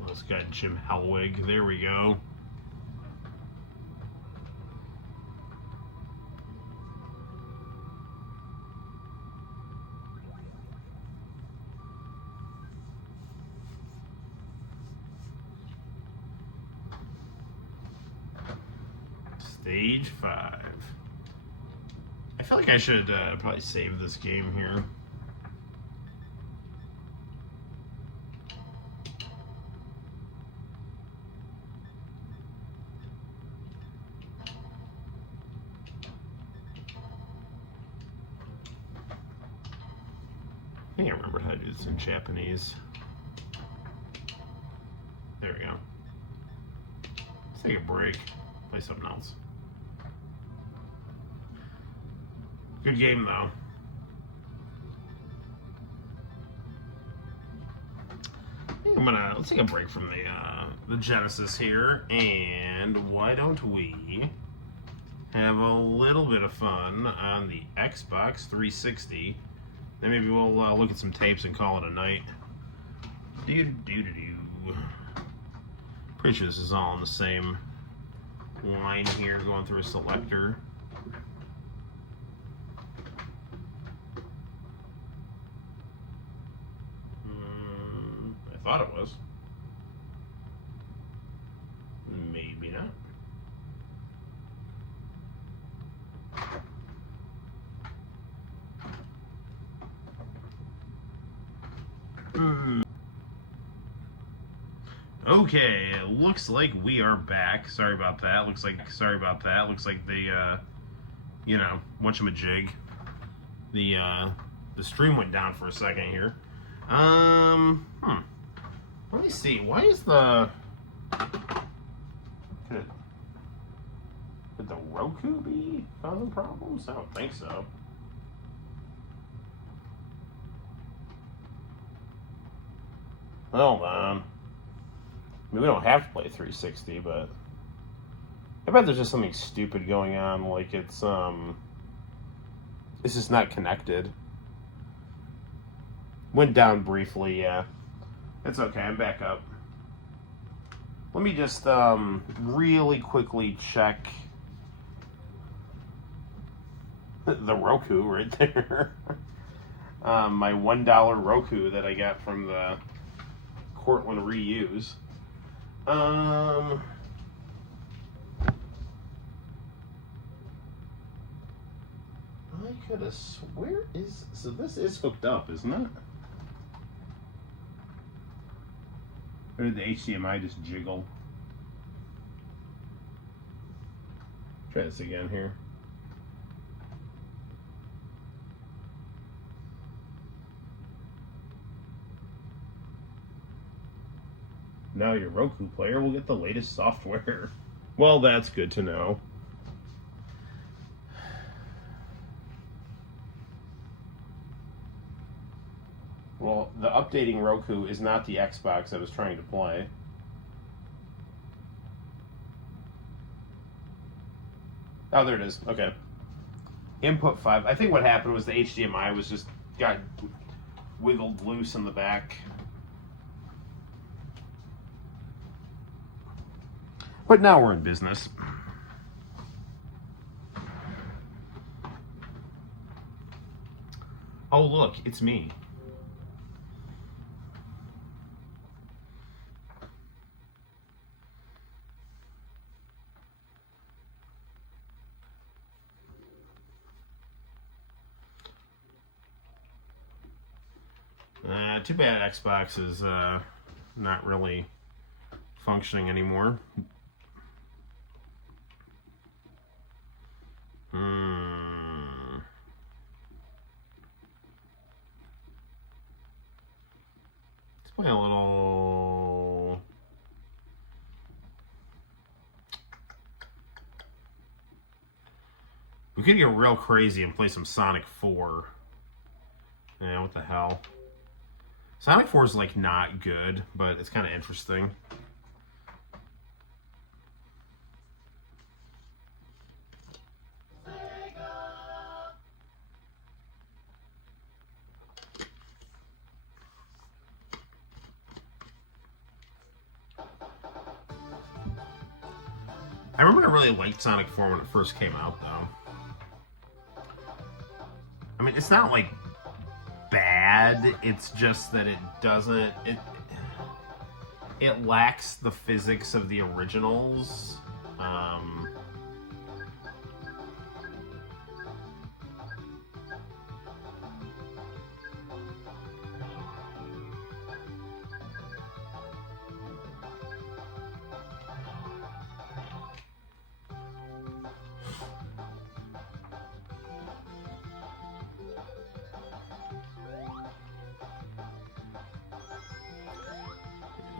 Oh, it's got Jim Hellwig. There we go. Stage 5. I feel like I should probably save this game here. I think I remember how to do this in Japanese. There we go. Let's take a break. Play something else. Good game though. Let's take a break from the Genesis here, and why don't we have a little bit of fun on the Xbox 360? Then maybe we'll look at some tapes and call it a night. Pretty sure this is all in the same line here, going through a selector. I thought it was. Maybe not. Okay, it looks like we are back. Sorry about that. Looks like they, you know, whatchamajig. The stream went down for a second here. Let me see. Why is could the Roku be causing problems? I don't think so. Hold on. I mean, we don't have to play 360, but I bet there's just something stupid going on. Like it's just not connected. Went down briefly, yeah. It's okay, I'm back up. Let me just really quickly check the Roku right there. My $1 Roku that I got from the Cortland Reuse. I could have swear so this is hooked up, isn't it? Or did the HDMI just jiggle? Try this again here. Now your Roku player will get the latest software. Well, that's good to know. Well, the updating Roku is not the Xbox I was trying to play. Oh, there it is. Okay. Input 5. I think what happened was the HDMI was just got wiggled loose in the back. But now we're in business. Oh, look, it's me. Too bad Xbox is not really functioning anymore. Let's play a little. We could get real crazy and play some Sonic 4. Yeah, what the hell? Sonic 4 is like not good, but it's kind of interesting. I remember I really liked Sonic 4 when it first came out, though. I mean, it's not like bad. It's just that it doesn't. It lacks the physics of the originals.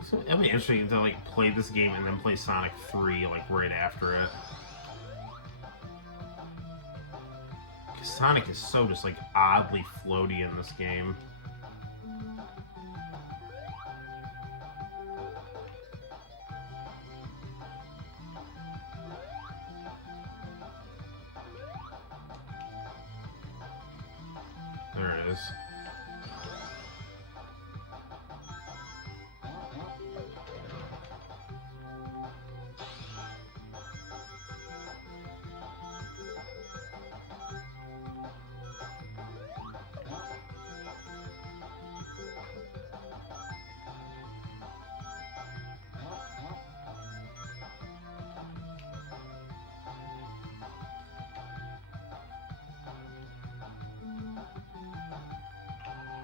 So it'll be interesting to like play this game and then play Sonic 3 like right after it. Cause Sonic is so just like oddly floaty in this game. There it is.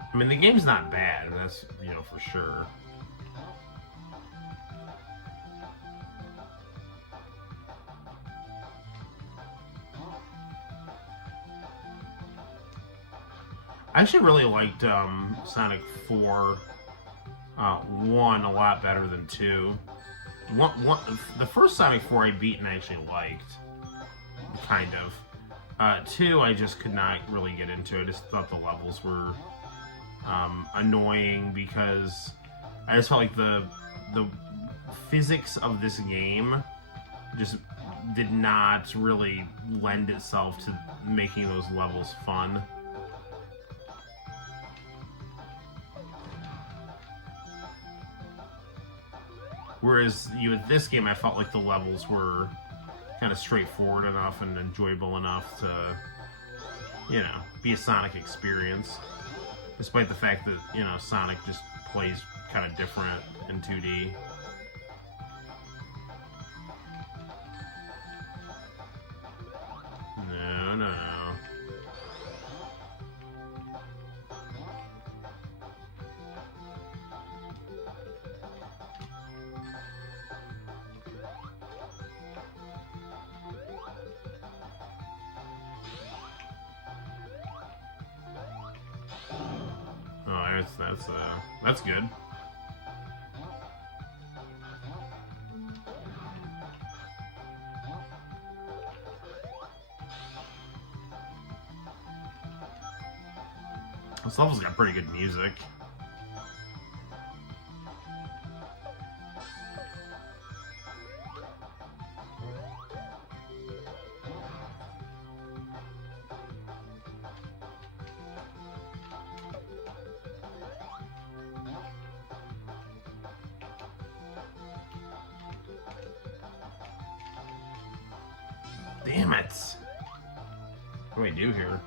I mean, the game's not bad, that's, you know, for sure. I actually really liked Sonic 4 1 a lot better than 2. The first Sonic 4 I beat and I actually liked, kind of. 2 I just could not really get into. I just thought the levels were annoying because I just felt like the physics of this game just did not really lend itself to making those levels fun. Whereas with this game, I felt like the levels were kind of straightforward enough and enjoyable enough to, you know, be a Sonic experience. Despite the fact that, you know, Sonic just plays kind of different in 2D. No, no. That's good. This level's got pretty good music. Damn it! What do we do here?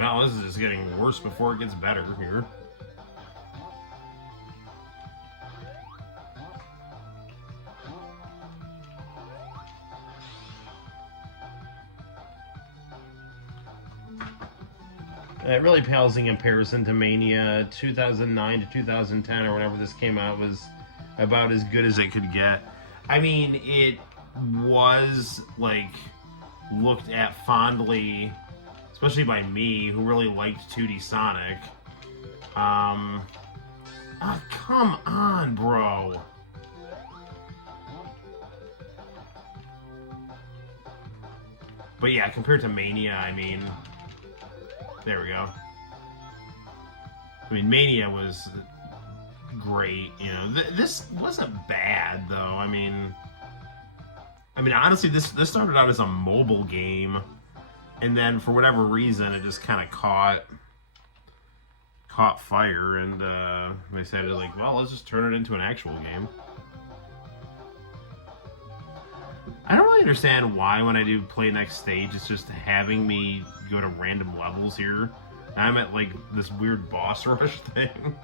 Well, this is just getting worse before it gets better here. It really pales in comparison to Mania. 2009 to 2010 or whenever this came out was about as good as it could get. I mean, it was, like, looked at fondly, especially by me, who really liked 2D Sonic. Oh, come on, bro. But yeah, compared to Mania, I mean, there we go. I mean, Mania was great. You know, this wasn't bad though. I mean, honestly, this started out as a mobile game, and then for whatever reason, it just kind of caught fire, and they decided like, well, let's just turn it into an actual game. I don't really understand why when I do play next stage, it's just having me go to random levels here. I'm at like this weird boss rush thing.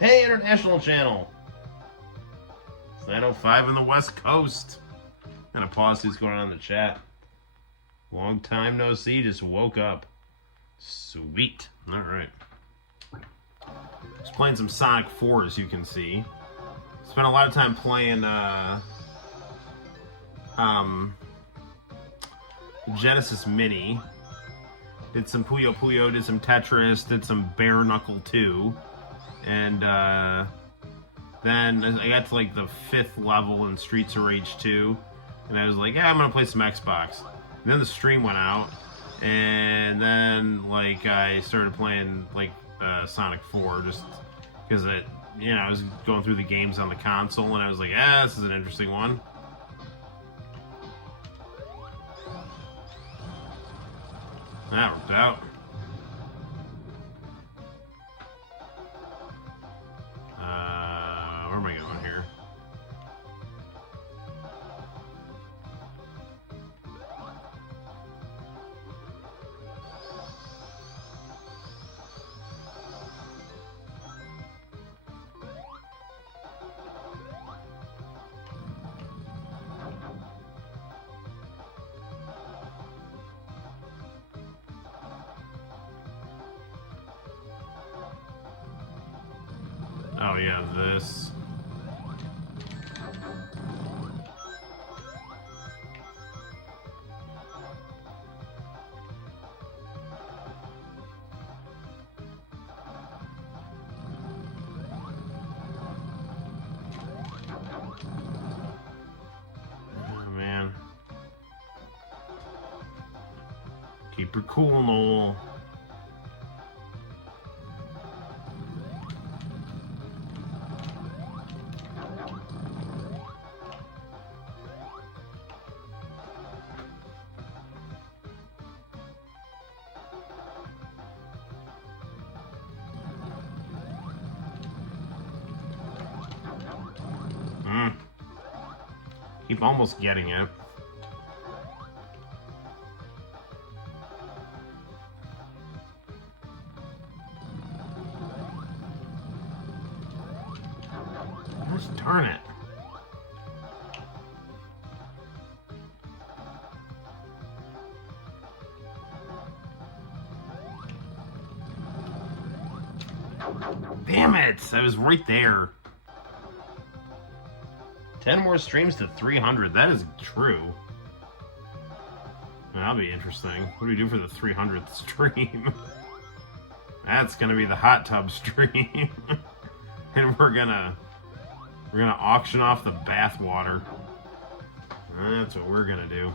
Hey, International Channel! It's 9:05 on the West Coast. I'm gonna pause who's going on in the chat. Long time no see, just woke up. Sweet. Alright. Just playing some Sonic 4, as you can see. Spent a lot of time playing Genesis Mini. Did some Puyo Puyo, did some Tetris, did some Bare Knuckle 2. And then I got to like the 5th level in Streets of Rage 2, and I was like, yeah, I'm gonna play some Xbox. And then the stream went out, and then like I started playing like Sonic 4 just because it, you know, I was going through the games on the console, and I was like, ah, this is an interesting one. That worked out. Where am I going here? Oh yeah, this. Oh man. Keep her cool, Noel. Keep almost getting it. Gosh darn it. Damn it! I was right there. 10 more streams to 300. That is true. That'll be interesting. What do we do for the 300th stream? That's gonna be the hot tub stream. And we're gonna auction off the bath water. That's what we're gonna do.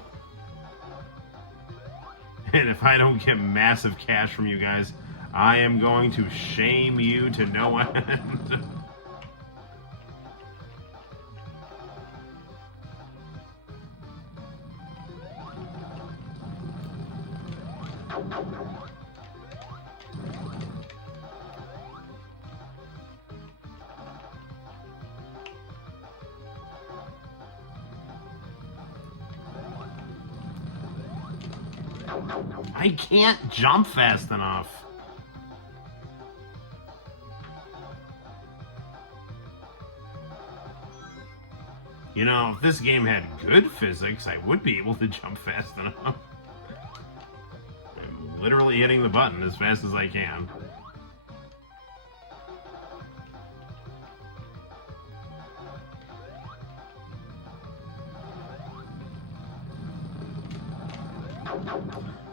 And if I don't get massive cash from you guys, I am going to shame you to no end. I can't jump fast enough. You know, if this game had good physics, I would be able to jump fast enough. I'm literally hitting the button as fast as I can.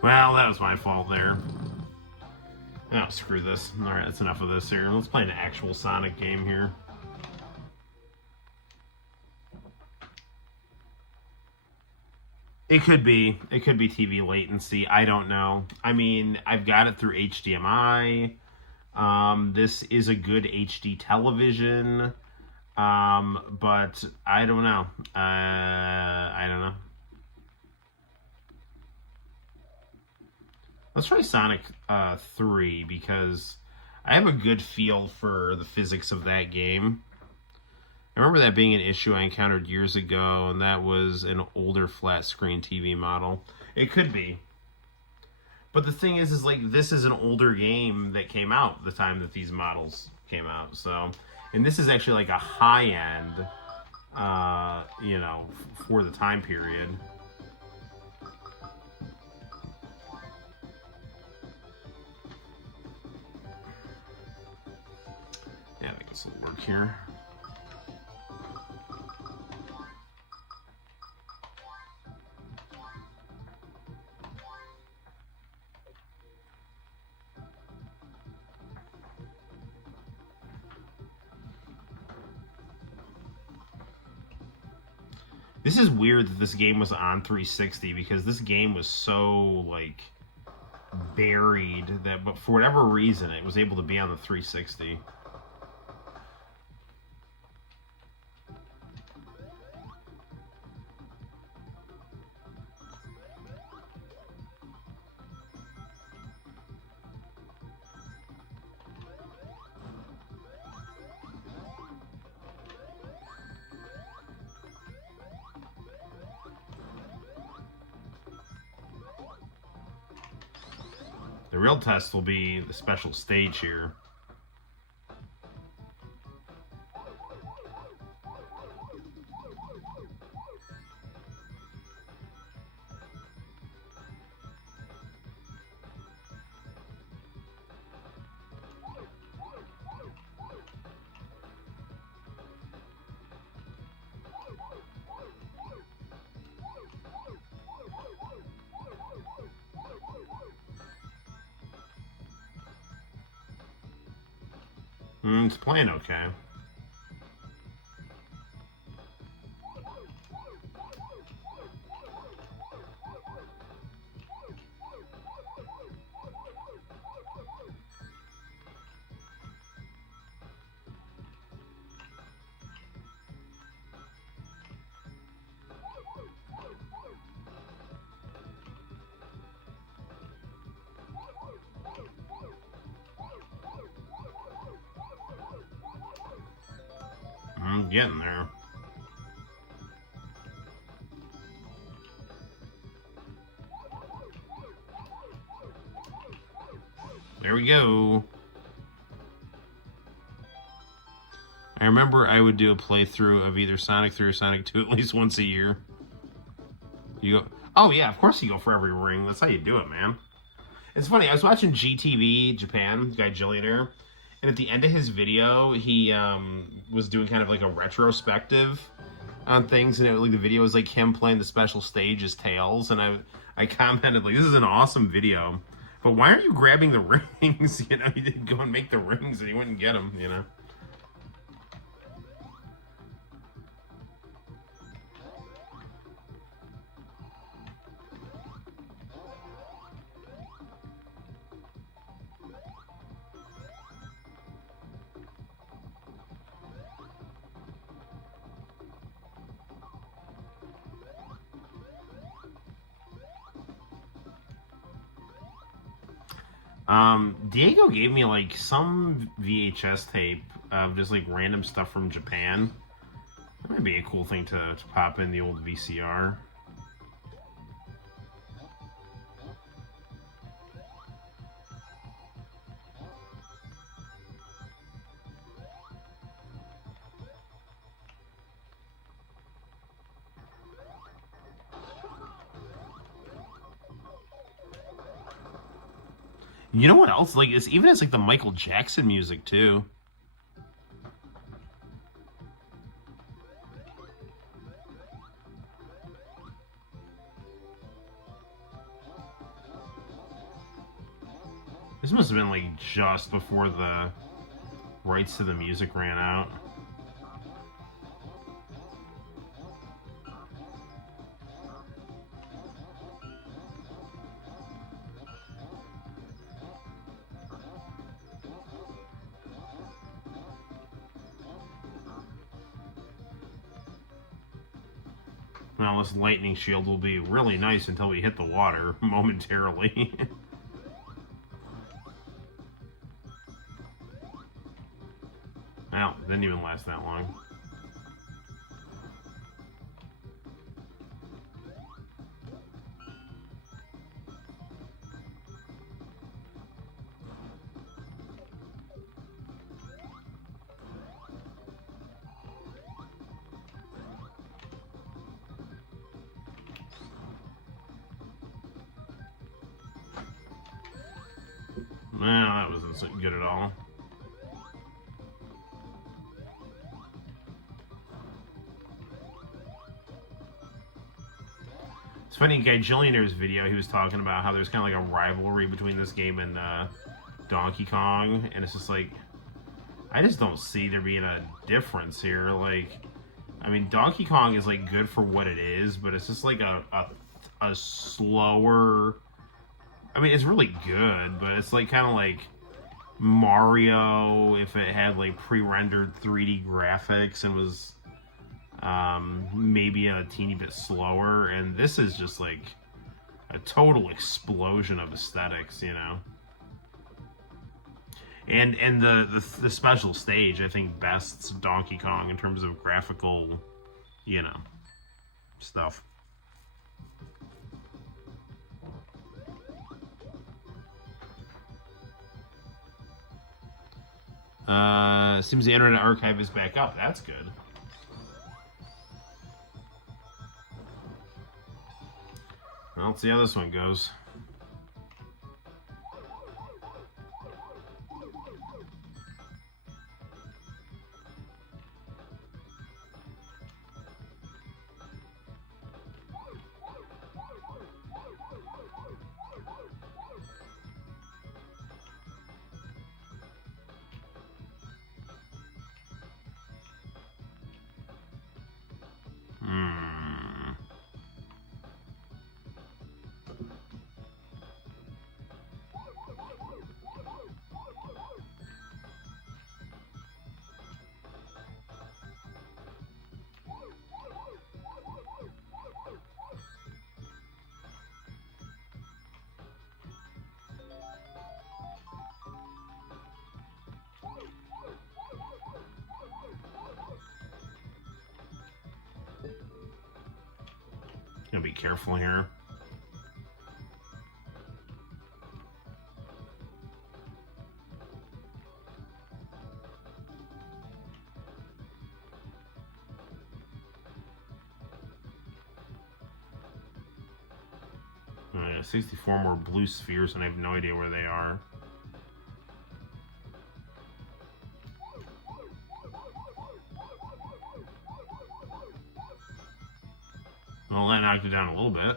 Well, that was my fault there. Oh, screw this. Alright, that's enough of this here. Let's play an actual Sonic game here. It could be. It could be TV latency. I don't know. I mean, I've got it through HDMI. This is a good HD television. But I don't know. I don't know. Let's try Sonic 3 because I have a good feel for the physics of that game. I remember that being an issue I encountered years ago, and that was an older flat screen TV model. It could be. But the thing is like, this is an older game that came out the time that these models came out. So, and this is actually like a high-end, you know, for the time period. Yeah, I think this will work here. This is weird that this game was on 360 because this game was so, like, buried that, but for whatever reason, it was able to be on the 360. The real test will be the special stage here. It's playing okay. I'm getting there. There we go. I remember I would do a playthrough of either Sonic 3 or Sonic 2 at least once a year. You go, oh yeah, of course you go for every ring. That's how you do it, man. It's funny, I was watching GTV Japan, guy Jillionaire, and at the end of his video, he was doing kind of like a retrospective on things, and like the video was like him playing the special stage as Tails, and I commented like, this is an awesome video, but why aren't you grabbing the rings? You know, you didn't go and make the rings and you wouldn't get them, you know. Diego gave me like some VHS tape of just like random stuff from Japan. That might be a cool thing to pop in the old VCR. You know what else? Like, it's even has like the Michael Jackson music too. This must have been like just before the rights to the music ran out. Now this lightning shield will be really nice until we hit the water momentarily. Well, didn't even last that long. Nah, that wasn't good at all. It's funny, in Gajillionaire's video, he was talking about how there's kind of like a rivalry between this game and Donkey Kong, and it's just like, I just don't see there being a difference here. Like, I mean, Donkey Kong is like good for what it is, but it's just like a slower. I mean, it's really good, but it's like kind of like Mario if it had like pre-rendered 3D graphics and was maybe a teeny bit slower. And this is just like a total explosion of aesthetics, you know. And the special stage, I think, bests Donkey Kong in terms of graphical, you know, stuff. Seems the Internet Archive is back up. That's good. Well, let's see how this one goes. Gotta be careful here. I got 64 more blue spheres and I have no idea where they are. Well, that knocked it down a little bit.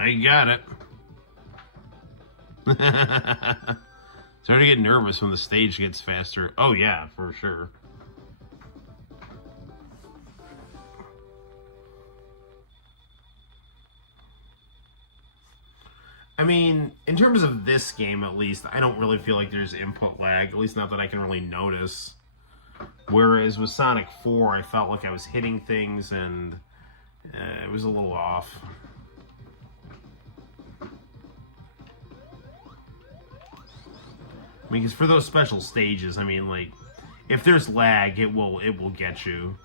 I got it. It's hard to get nervous when the stage gets faster. Oh yeah, for sure. I mean, in terms of this game at least, I don't really feel like there's input lag, at least not that I can really notice. Whereas with Sonic 4, I felt like I was hitting things and it was a little off. I mean, because for those special stages, I mean, like, if there's lag, it will get you.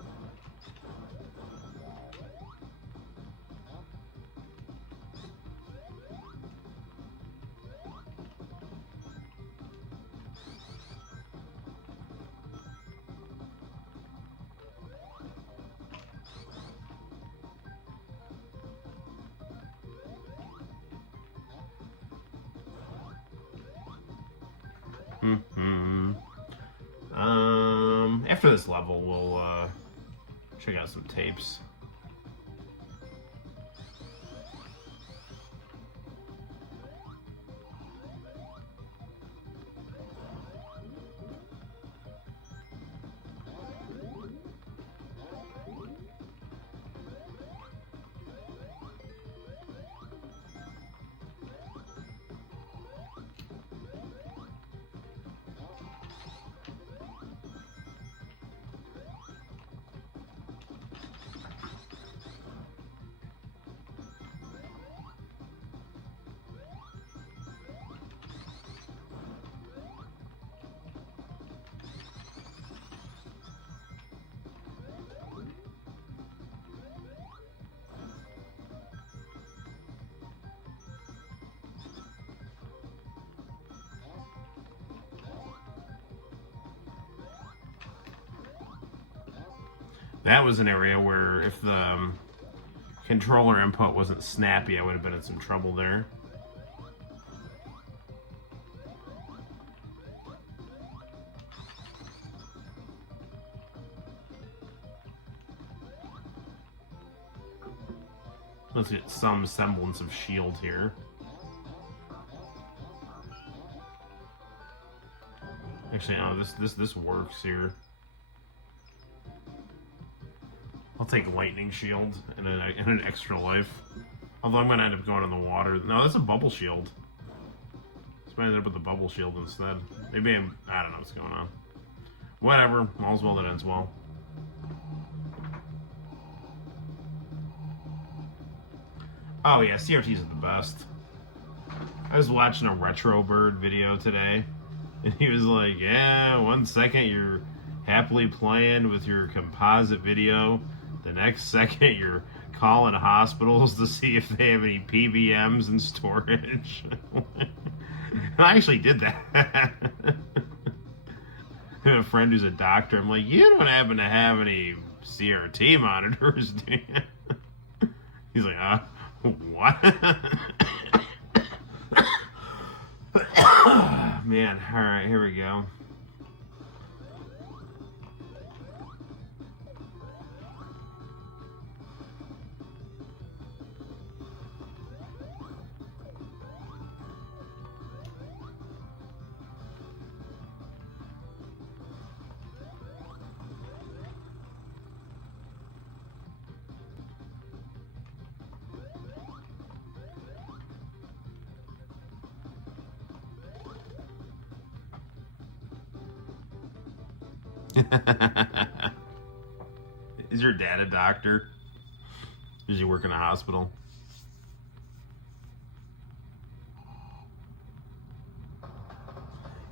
this level, we'll check out some tapes. That was an area where if the controller input wasn't snappy, I would have been in some trouble there. Let's get some semblance of shield here. Actually, no, this works here. I'll take lightning shield and an extra life. Although I'm gonna end up going in the water. No, that's a bubble shield. So I ended up with the bubble shield instead. Maybe I don't know what's going on. Whatever. All's well that ends well. Oh yeah, CRTs are the best. I was watching a Retro Bird video today, and he was like, yeah, 1 second you're happily playing with your composite video, the next second you're calling hospitals to see if they have any PBMs in storage. I actually did that. I have a friend who's a doctor. I'm like, you don't happen to have any CRT monitors, do you? He's like, what? Man, alright, here we go. Is your dad a doctor? Does he work in a hospital?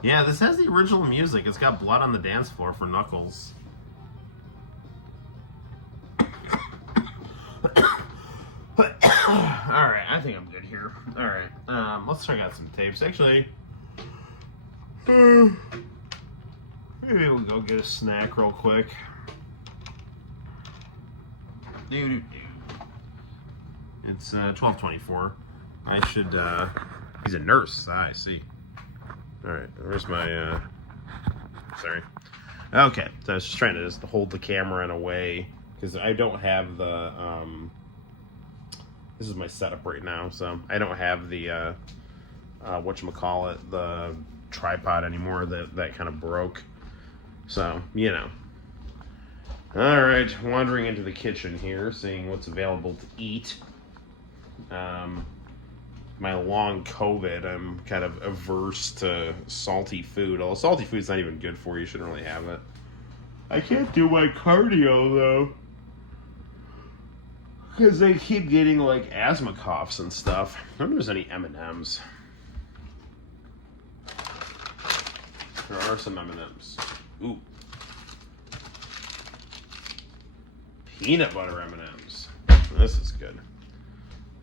Yeah, this has the original music. It's got blood on the dance floor for Knuckles. Alright, I think I'm good here. Alright, let's check out some tapes. Actually, maybe we'll go get a snack real quick. It's 12:24. I should, he's a nurse. I see. Alright, where's my, sorry. Okay, so I was just trying to just hold the camera in a way, because I don't have the, this is my setup right now, so I don't have the, whatchamacallit, the tripod anymore. That kind of broke. So, you know. Alright, wandering into the kitchen here, seeing what's available to eat. My long COVID, I'm kind of averse to salty food. Although salty food's not even good for you. You shouldn't really have it. I can't do my cardio, though. Because they keep getting, like, asthma coughs and stuff. I wonder if there's any M&Ms. There are some M&Ms. Ooh. Peanut butter M&Ms. This is good.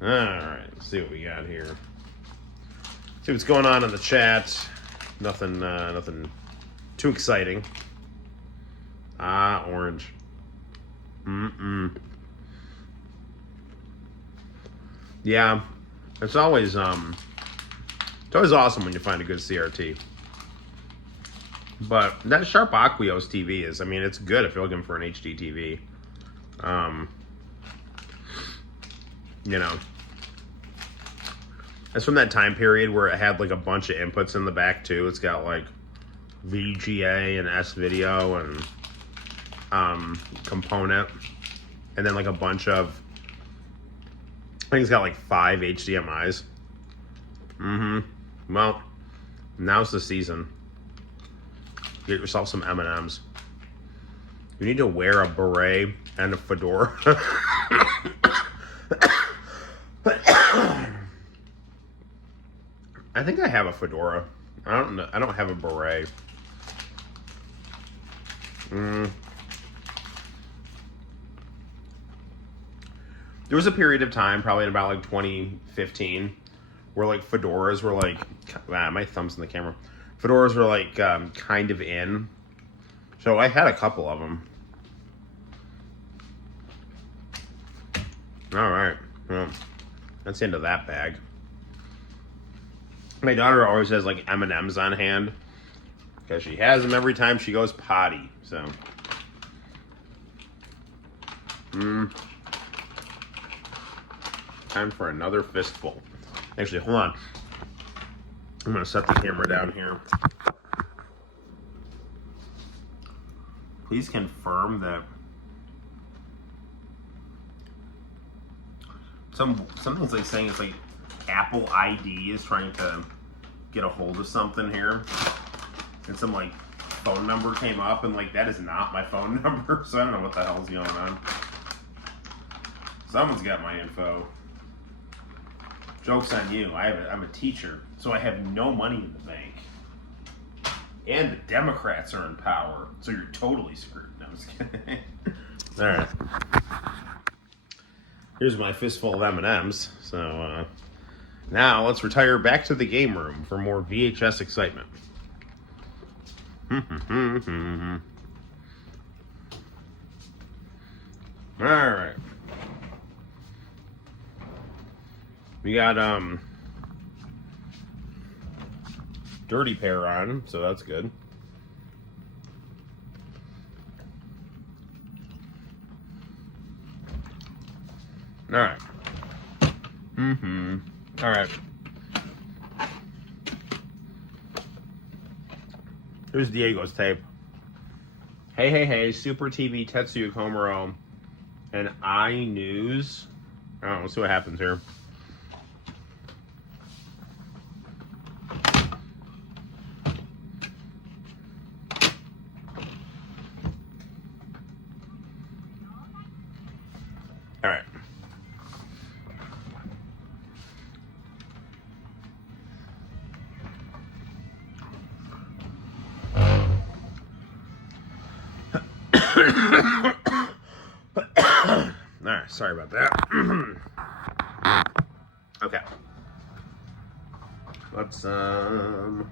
Alright, let's see what we got here. See what's going on in the chat. Nothing too exciting. Ah, orange. Yeah, it's always awesome when you find a good CRT. But that Sharp Aquos TV is, I mean, it's good if you're looking for an HD TV. You know, it's from that time period where it had like a bunch of inputs in the back too. It's got like VGA and S video and component, and then like a bunch of, I think it's got like 5 HDMI's. Well, now's the season. Get yourself some M&Ms. You need to wear a beret and a fedora. I think I have a fedora. I don't know. I don't have a beret. There was a period of time, probably in about like 2015, where like fedoras were like, my thumb's in the camera. Fedoras were like kind of in. So I had a couple of them. All right. Well, that's the end of that bag. My daughter always has like M&Ms on hand because she has them every time she goes potty. So, time for another fistful. Actually, hold on. I'm gonna set the camera down here. Please confirm that something's like saying it's like Apple ID is trying to get a hold of something here, and some like phone number came up, and like that is not my phone number, so I don't know what the hell's going on. Someone's got my info. Joke's on you. I'm a teacher, so I have no money in the bank, and the Democrats are in power, so you're totally screwed. No, I'm just kidding. All right. Here's my fistful of M&Ms. So now let's retire back to the game room for more VHS excitement. All right. We got Dirty Pair on, so that's good. All right. All right. Here's Diego's tape. Hey, Super TV, Tetsuya Komuro, and iNews. All right, let's see what happens here. All right. All right, sorry about that. Okay. Let's scoot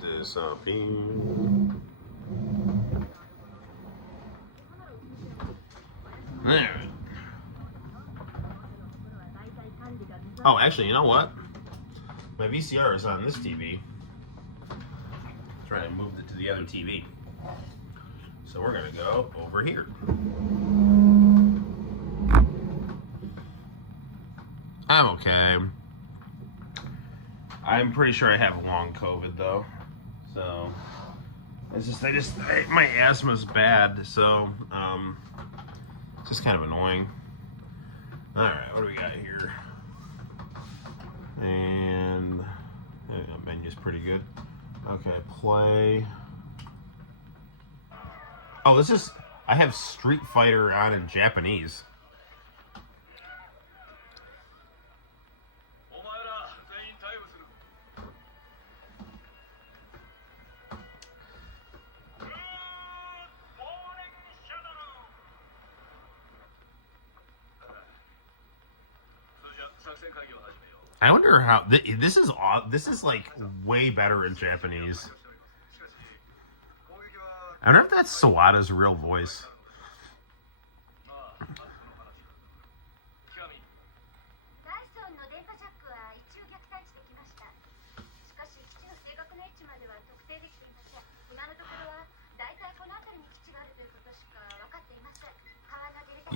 this up here. There. Oh, actually, you know what? My VCR is on this TV. Trying to move it to the other TV. So we're gonna go over here. I'm okay. I'm pretty sure I have long COVID though. So my asthma's bad, so it's just kind of annoying. Alright, what do we got here? And the menu's pretty good. Okay, play. Oh, I have Street Fighter on in Japanese. I wonder how this is like way better in Japanese. I wonder if that's Sawada's real voice.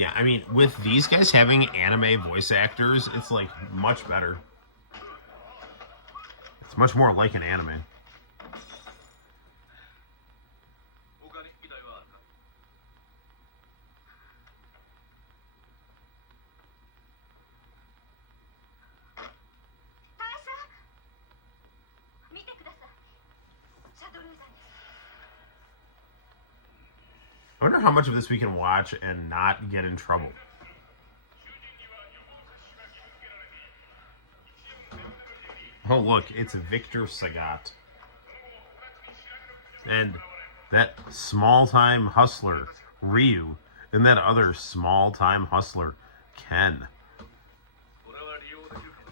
Yeah, I mean, with these guys having anime voice actors, it's like much better. It's much more like an anime. I wonder how much of this we can watch and not get in trouble. Oh, look, it's Victor Sagat. And that small-time hustler, Ryu, and that other small-time hustler, Ken.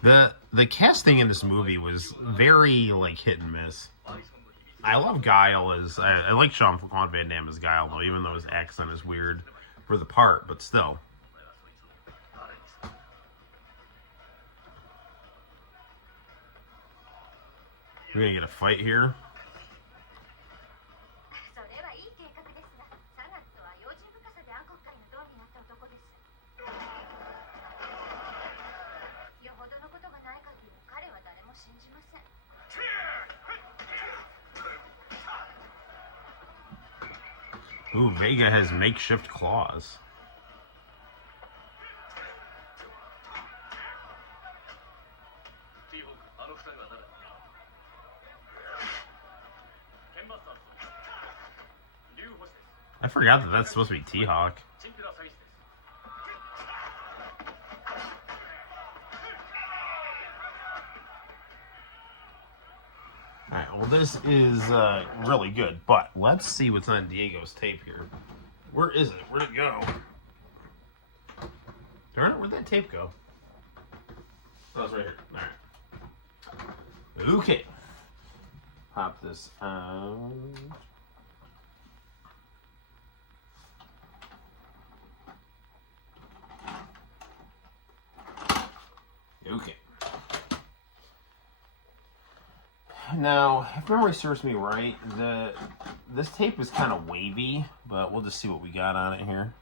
The casting in this movie was very, like, hit and miss. I love Guile as... I like Jean-Claude Van Damme as Guile, though, even though his accent is weird for the part, but still. We're gonna get a fight here. Ooh, Vega has makeshift claws. I forgot that that's supposed to be T-Hawk. Alright, well this is really good, but let's see what's on Diego's tape here. Where is it? Where'd it go? Darn it, where'd that tape go? Oh, it's right here. Alright. Okay. Pop this out. Okay. Now, if memory serves me right, this tape is kind of wavy, but we'll just see what we got on it here.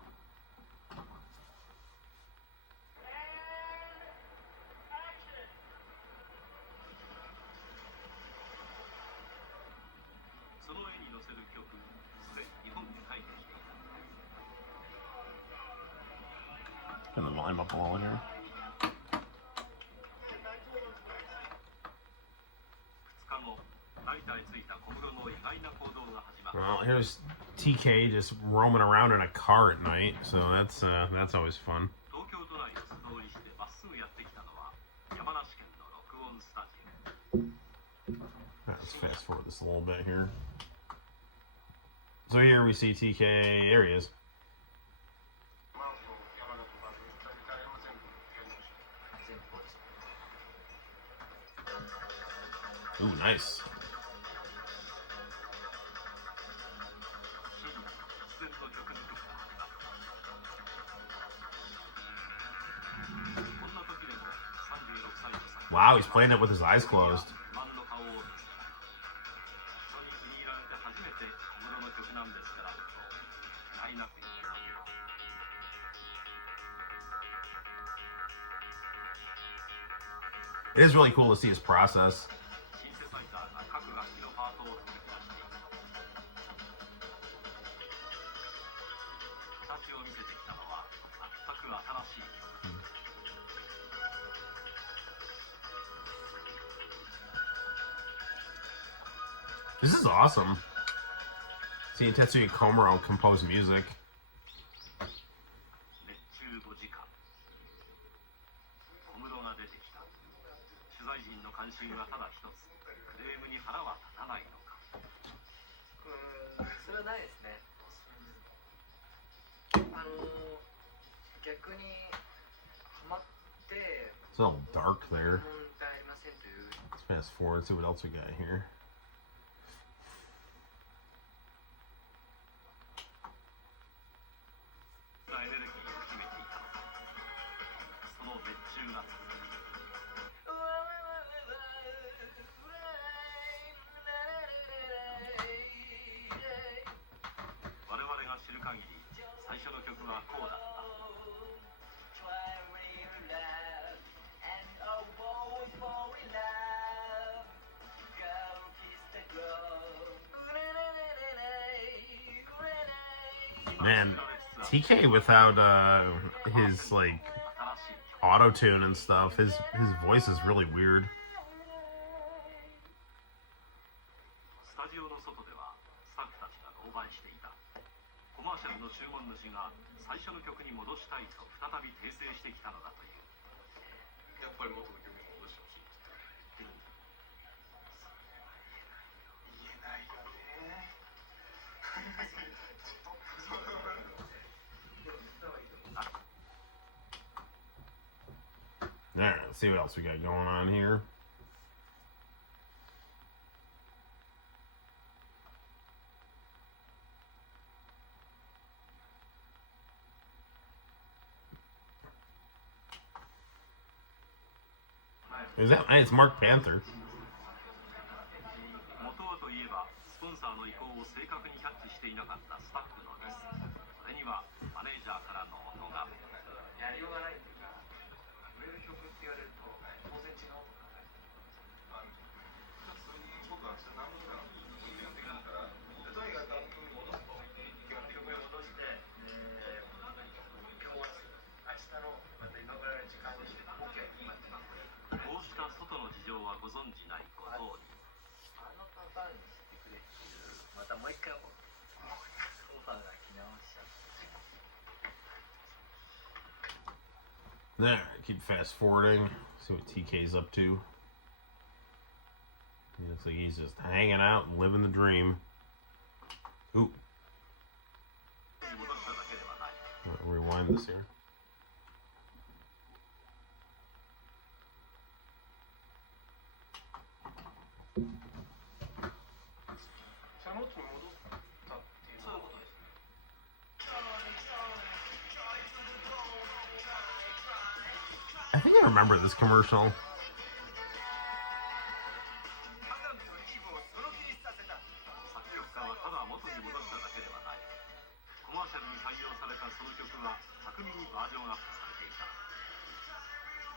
Turn the volume up a little here. Well, here's TK just roaming around in a car at night, so that's always fun. Let's fast forward this a little bit here. So here we see TK. There he is. Ooh, nice. Wow, he's playing it with his eyes closed. It is really cool to see his process. This is awesome. Seeing Tetsuya Komuro compose music. It's a little dark there. Let's fast forward, see what else we got here. Man, TK without his like auto tune and stuff, his voice is really weird. Alright, let's see what else we got going on here. Is that? It's Mark Panther. There, keep fast forwarding. See what TK's up to. He looks like he's just hanging out and living the dream. Ooh. Rewind this here. I think I remember this commercial.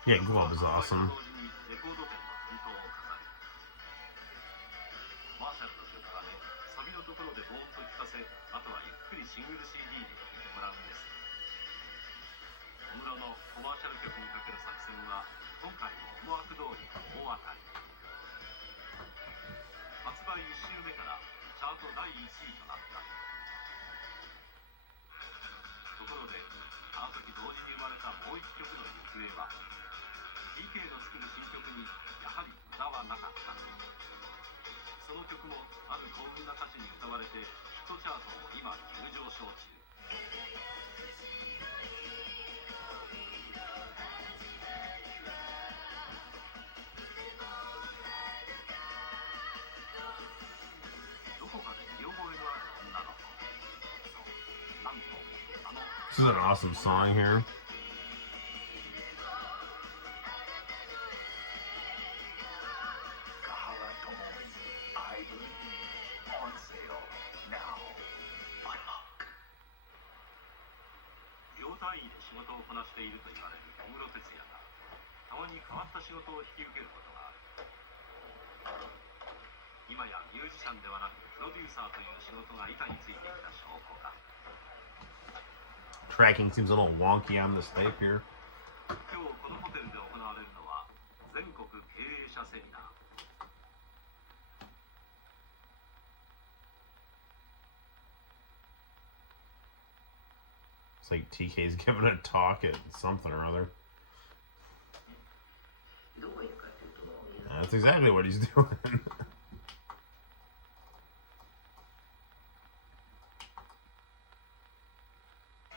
Yeah, Glove is awesome. This is an awesome song here. Tracking seems a little wonky on this tape here. It's like TK's giving a talk at something or other. That's exactly what he's doing.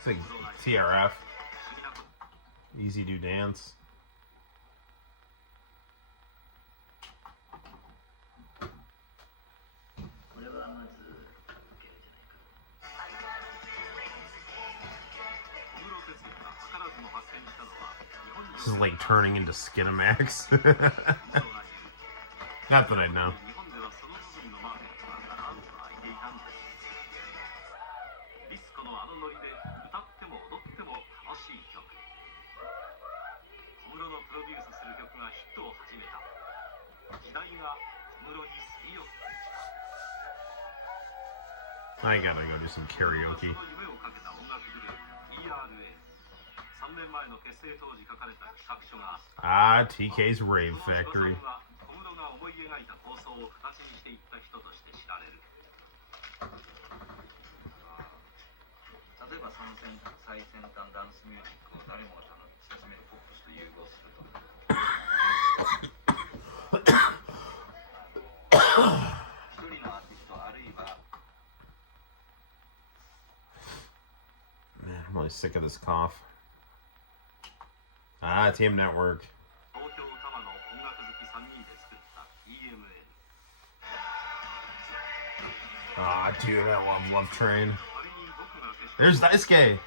It's like TRF. Easy Do Dance. This is like turning into Skinamax. Not that I know. I gotta go do some karaoke. Ah, TK's Rave Factory. Man, I'm really sick of this cough. Ah, Team Network. Ah, dude, I love Train. There's Daisuke.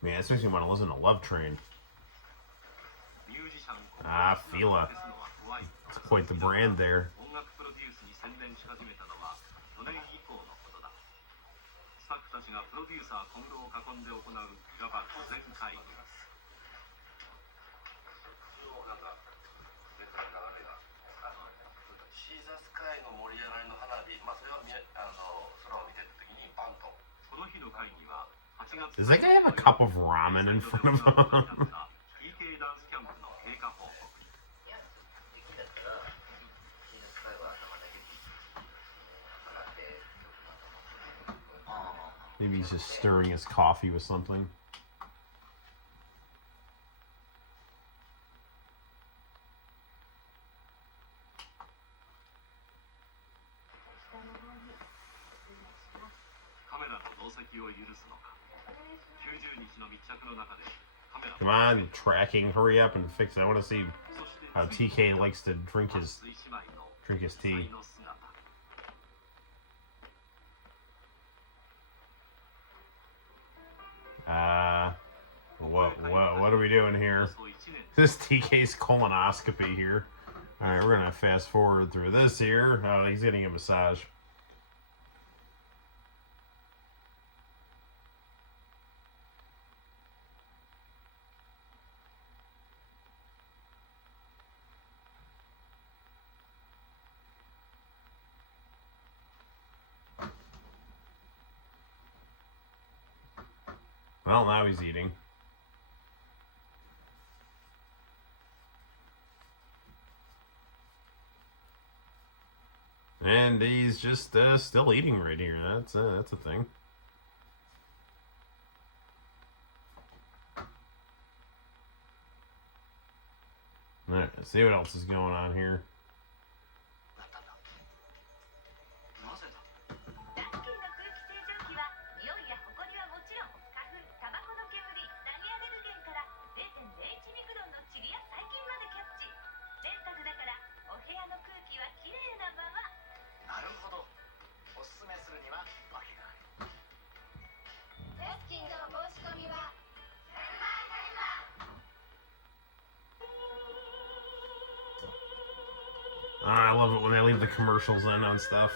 Man, this makes me want to listen to Love Train. Ah, Fila. It's quite the brand there. Does that guy have a cup of ramen in front of him? Maybe he's just stirring his coffee with something. Come on, tracking, hurry up and fix it. I want to see how TK likes to drink his tea. What are we doing here? This TK's colonoscopy here. Alright, we're gonna fast forward through this here. Oh, he's getting a massage. Well, now he's eating. And he's just still eating right here. That's a thing. All right, let's see what else is going on here. I love it when they leave the commercials in on stuff.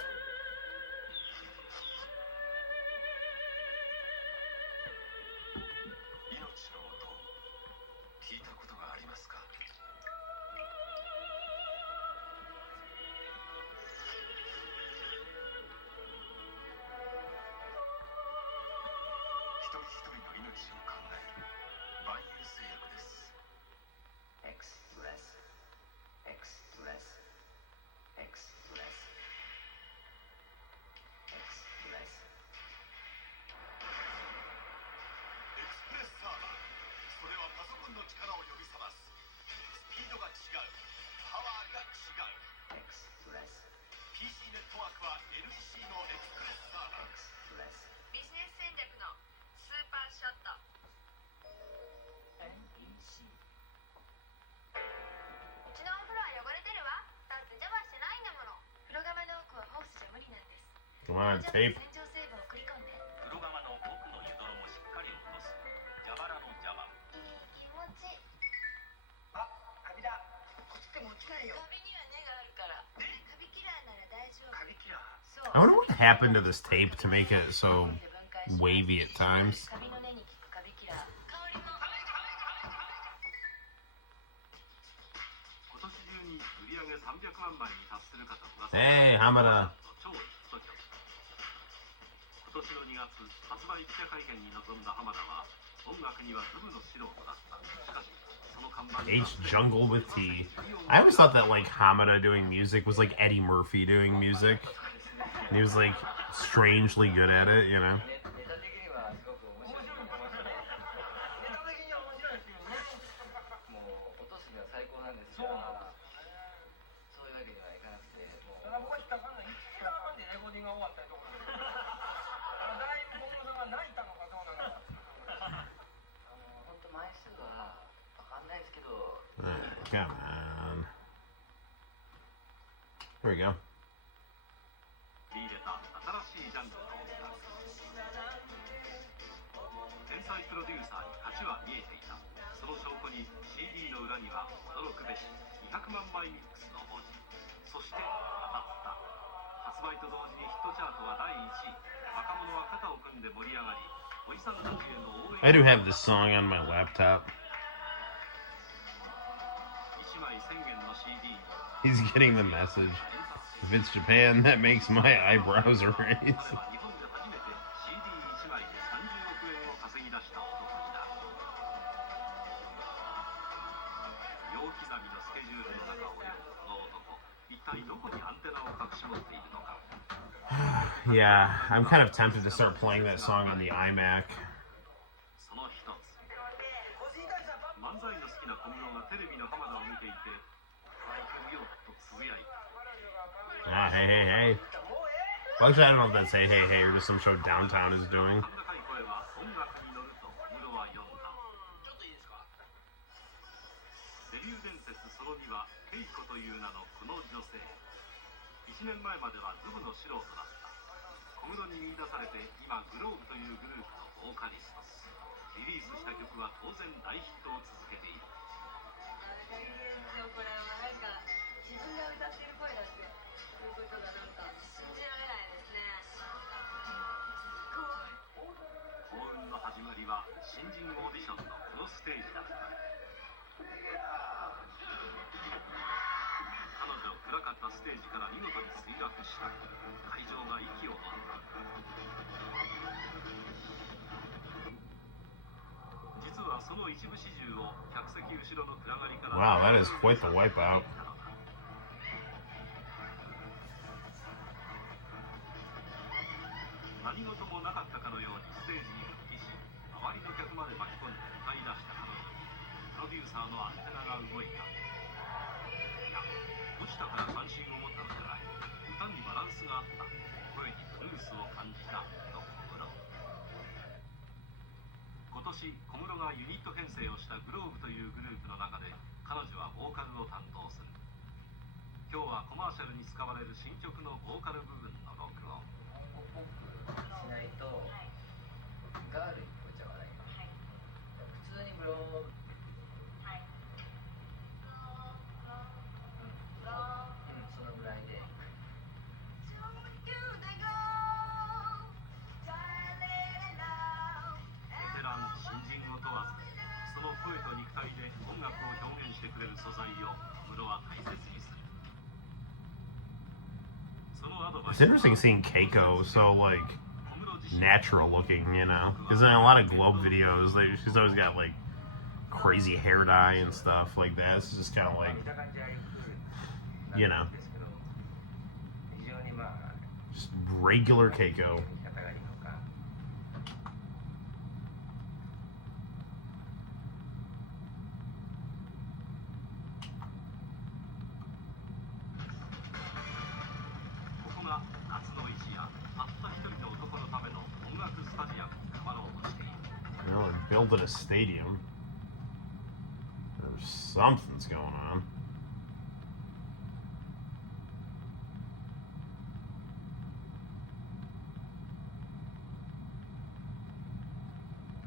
Come on, tape. I wonder what happened to this tape to make it so wavy at times. Hey, Hamada. 今年の2月、発売記者会見に臨んだ浜田は音楽にはズブの素人だった。しかし、その看板 H Jungle with T. I always thought that like Hamada doing music was like Eddie Murphy doing music. And he was like strangely good at it, you know? Come on. There we go. 入れた新しいジャンルの音楽。天才プロデューサーに勝ちは見えていた。その証拠に CD の裏には驚くべし200万枚ミックスの文字。そして当たった。発売と同時にヒットチャートは第1位。若者は肩を組んで盛り上がり、おじさんたちへの応援。I do have this song on my laptop. He's getting the message. If it's Japan, that makes my eyebrows raise. Yeah, I'm kind of tempted to start playing that song on the iMac. Ah, hey, hey, hey. Well, actually, I don't know if that's hey, hey, hey, or just some show Downtown is doing. Wow, that is quite the wipeout. It's interesting seeing Keiko so like natural looking, you know, because in a lot of Globe videos, she's always got like crazy hair dye and stuff like that. It's just kind of like, you know, just regular Keiko. Building a stadium. There's something's going on.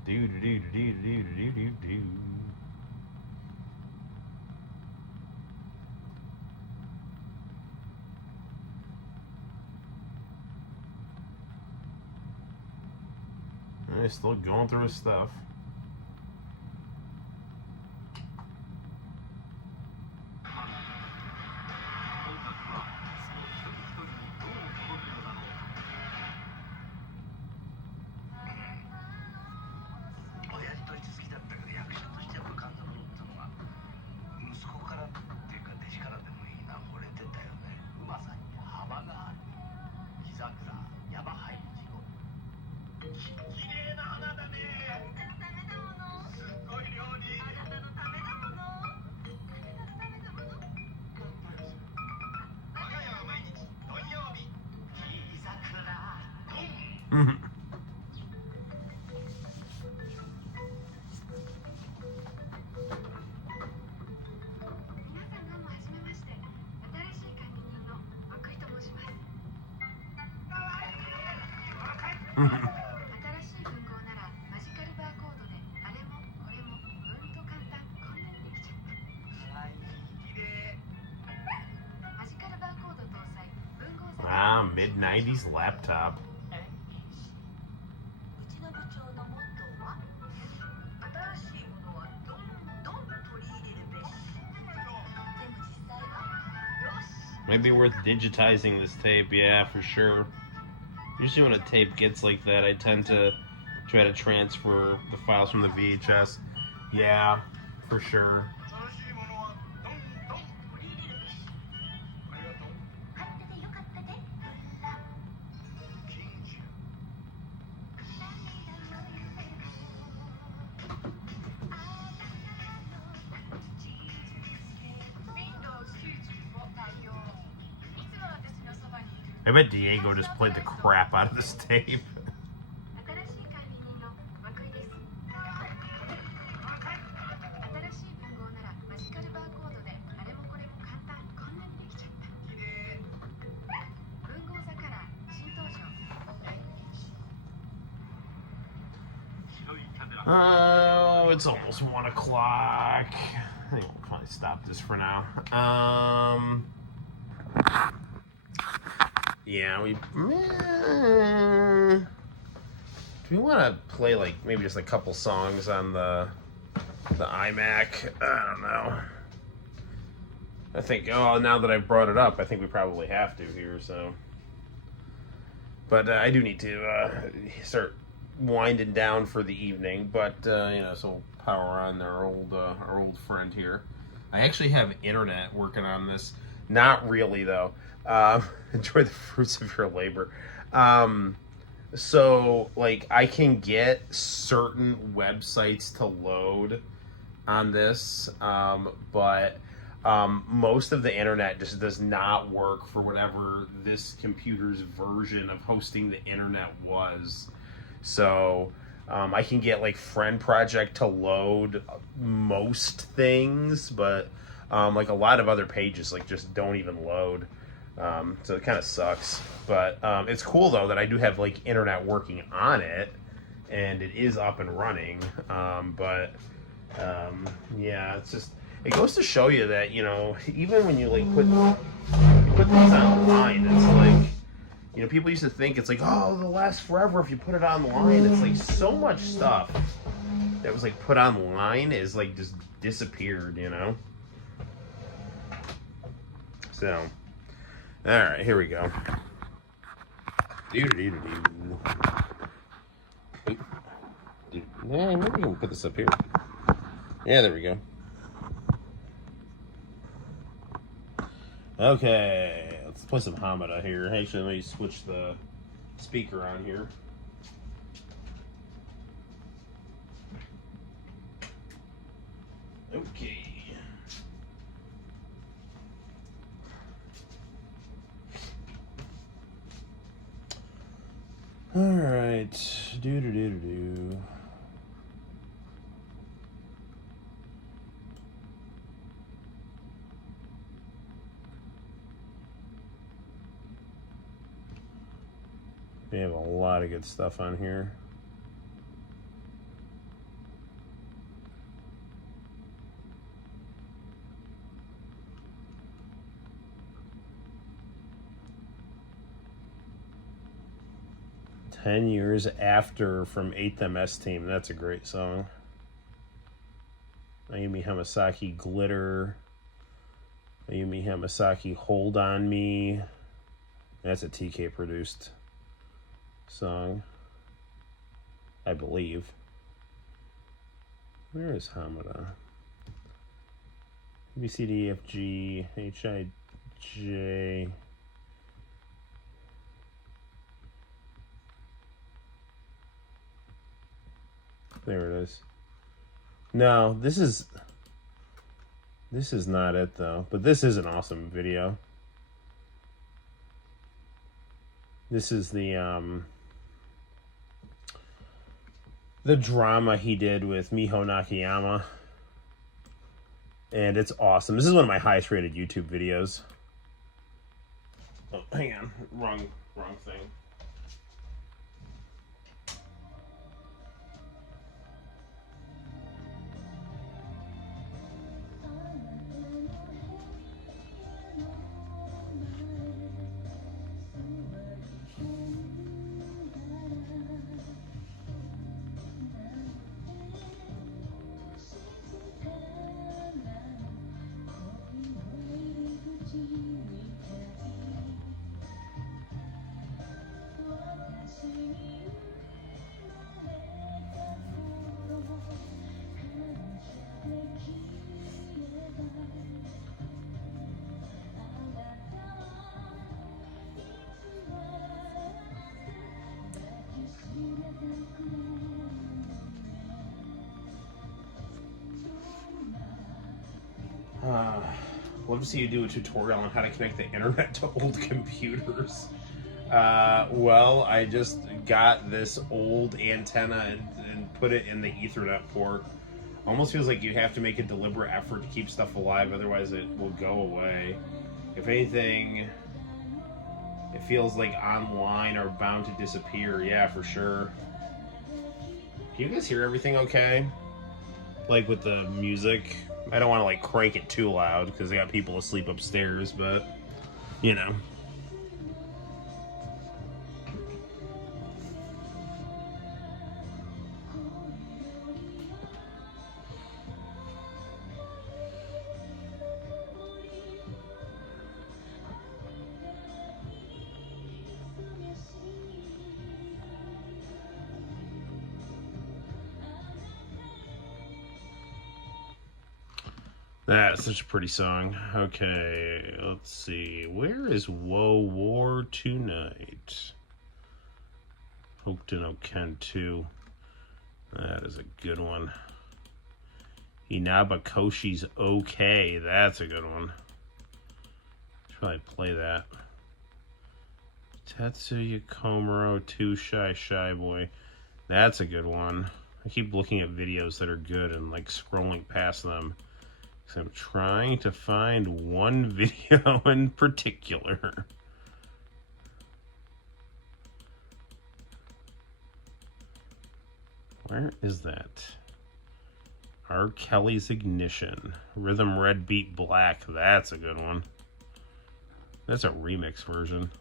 Do do do do do do do do. He's still going through his stuff. Wow, mid-90s laptop. Maybe worth digitizing this tape, yeah, for sure. Usually when a tape gets like that, I tend to try to transfer the files from the VHS. Yeah, for sure. I bet Diego just played the crap out of this tape. Oh, it's almost 1 o'clock. I think we'll probably stop this for now. Yeah, do we want to play like maybe just a couple songs on the iMac? I don't know. I think, oh, now that I've brought it up, I think we probably have to here, so. But I do need to start winding down for the evening, but, you know, so we'll power on our old friend here. I actually have internet working on this. Not really, though. Enjoy the fruits of your labor. So, like, I can get certain websites to load on this, but most of the internet just does not work for whatever this computer's version of hosting the internet was. So, I can get, like, Friend Project to load most things, but, like, a lot of other pages, like, just don't even load. So it kind of sucks, but it's cool though that I do have like internet working on it, and it is up and running. Yeah, it's just, it goes to show you that, you know, even when you like put things online, it's like, you know, people used to think it's like, oh, it'll last forever if you put it online. It's like so much stuff that was like put online is like just disappeared, you know. So. All right, here we go. Yeah, maybe we can put this up here. Yeah, there we go. Okay, let's play some Hamada here. Actually, let me switch the speaker on here. Okay. All right, do. We have a lot of good stuff on here. "10 Years After" from 90’s Team. That's a great song. Ayumi Hamasaki, "Glitter." Ayumi Hamasaki, "Hold on Me." That's a TK produced song, I believe. Where is Hamada? B, C, D, E, F, G, H, I, J. There it is. No, this is not it though, but this is an awesome video. This is the the drama he did with Miho Nakayama. And it's awesome. This is one of my highest rated YouTube videos. Oh, hang on. Wrong thing. Love to see you do a tutorial on how to connect the internet to old computers. Well, I just got this old antenna and put it in the Ethernet port. Almost feels like you have to make a deliberate effort to keep stuff alive, otherwise it will go away. If anything, it feels like online are bound to disappear. Yeah, for sure. Can you guys hear everything okay? Like with the music? I don't want to like crank it too loud because I got people asleep upstairs, but you know. That's such a pretty song. Okay, let's see. Where is Woe War Tonight? Hokuto no Ken 2. That is a good one. Inaba Koshi's Okay. That's a good one. Should probably play that. Tetsuya Komuro 2 Shy Boy. That's a good one. I keep looking at videos that are good and like scrolling past them. So I'm trying to find one video in particular. Where is that? R. Kelly's Ignition. Rhythm Red Beat Black. That's a good one. That's a remix version.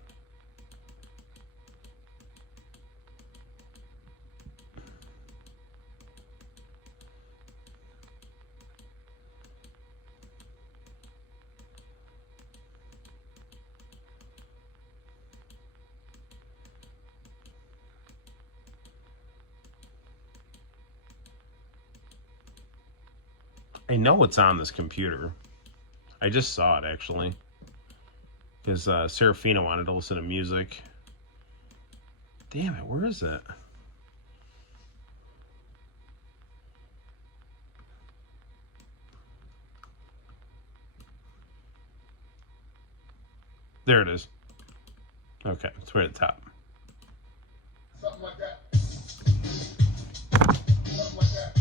I know it's on this computer. I just saw it, actually. Because Serafina wanted to listen to music. Damn it, where is it? There it is. Okay, it's right at the top. Something like that. Something like that.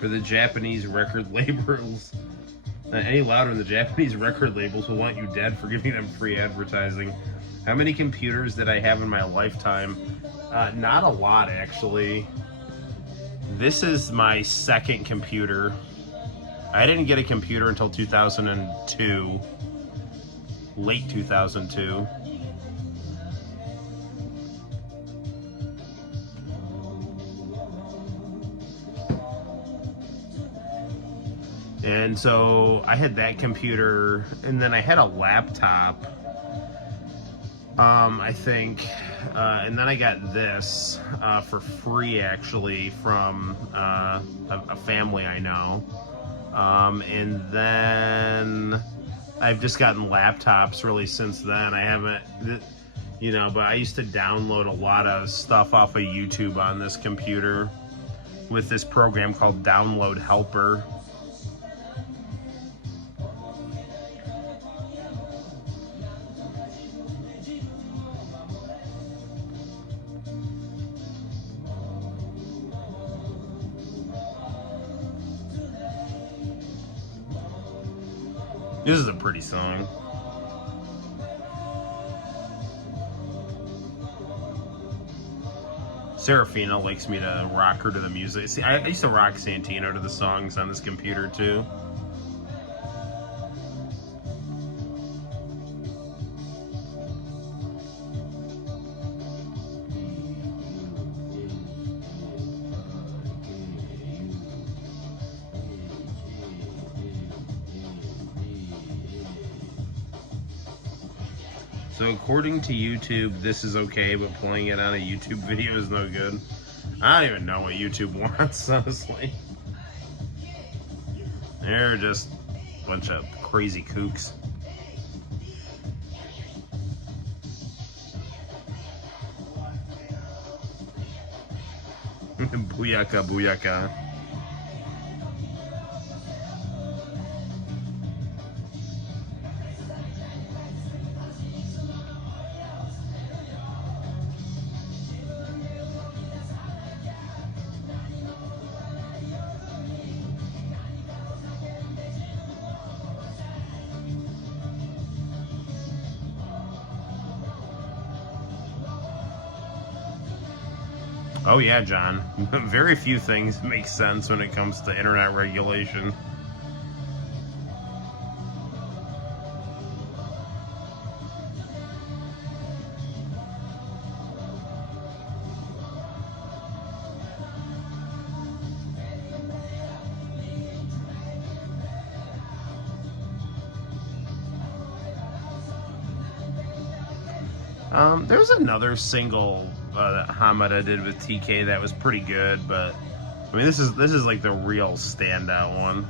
For the Japanese record labels, any louder than the Japanese record labels will want you dead for giving them free advertising. How many computers did I have in my lifetime? Not a lot, actually. This is my second computer. I didn't get a computer until 2002, late 2002. And so I had that computer, and then I had a laptop, I think, and then I got this for free, actually, from a family I know. And then I've just gotten laptops really since then. I haven't, you know, but I used to download a lot of stuff off of YouTube on this computer with this program called Download Helper. This is a pretty song. Serafina likes me to rock her to the music. See, I used to rock Santino to the songs on this computer too. So according to YouTube, this is okay, but playing it on a YouTube video is no good. I don't even know what YouTube wants, honestly. They're just a bunch of crazy kooks. Booyaka, booyaka. Oh yeah, John. Very few things make sense when it comes to internet regulation. There's another single that Hamada did with TK that was pretty good, but I mean this is like the real standout one.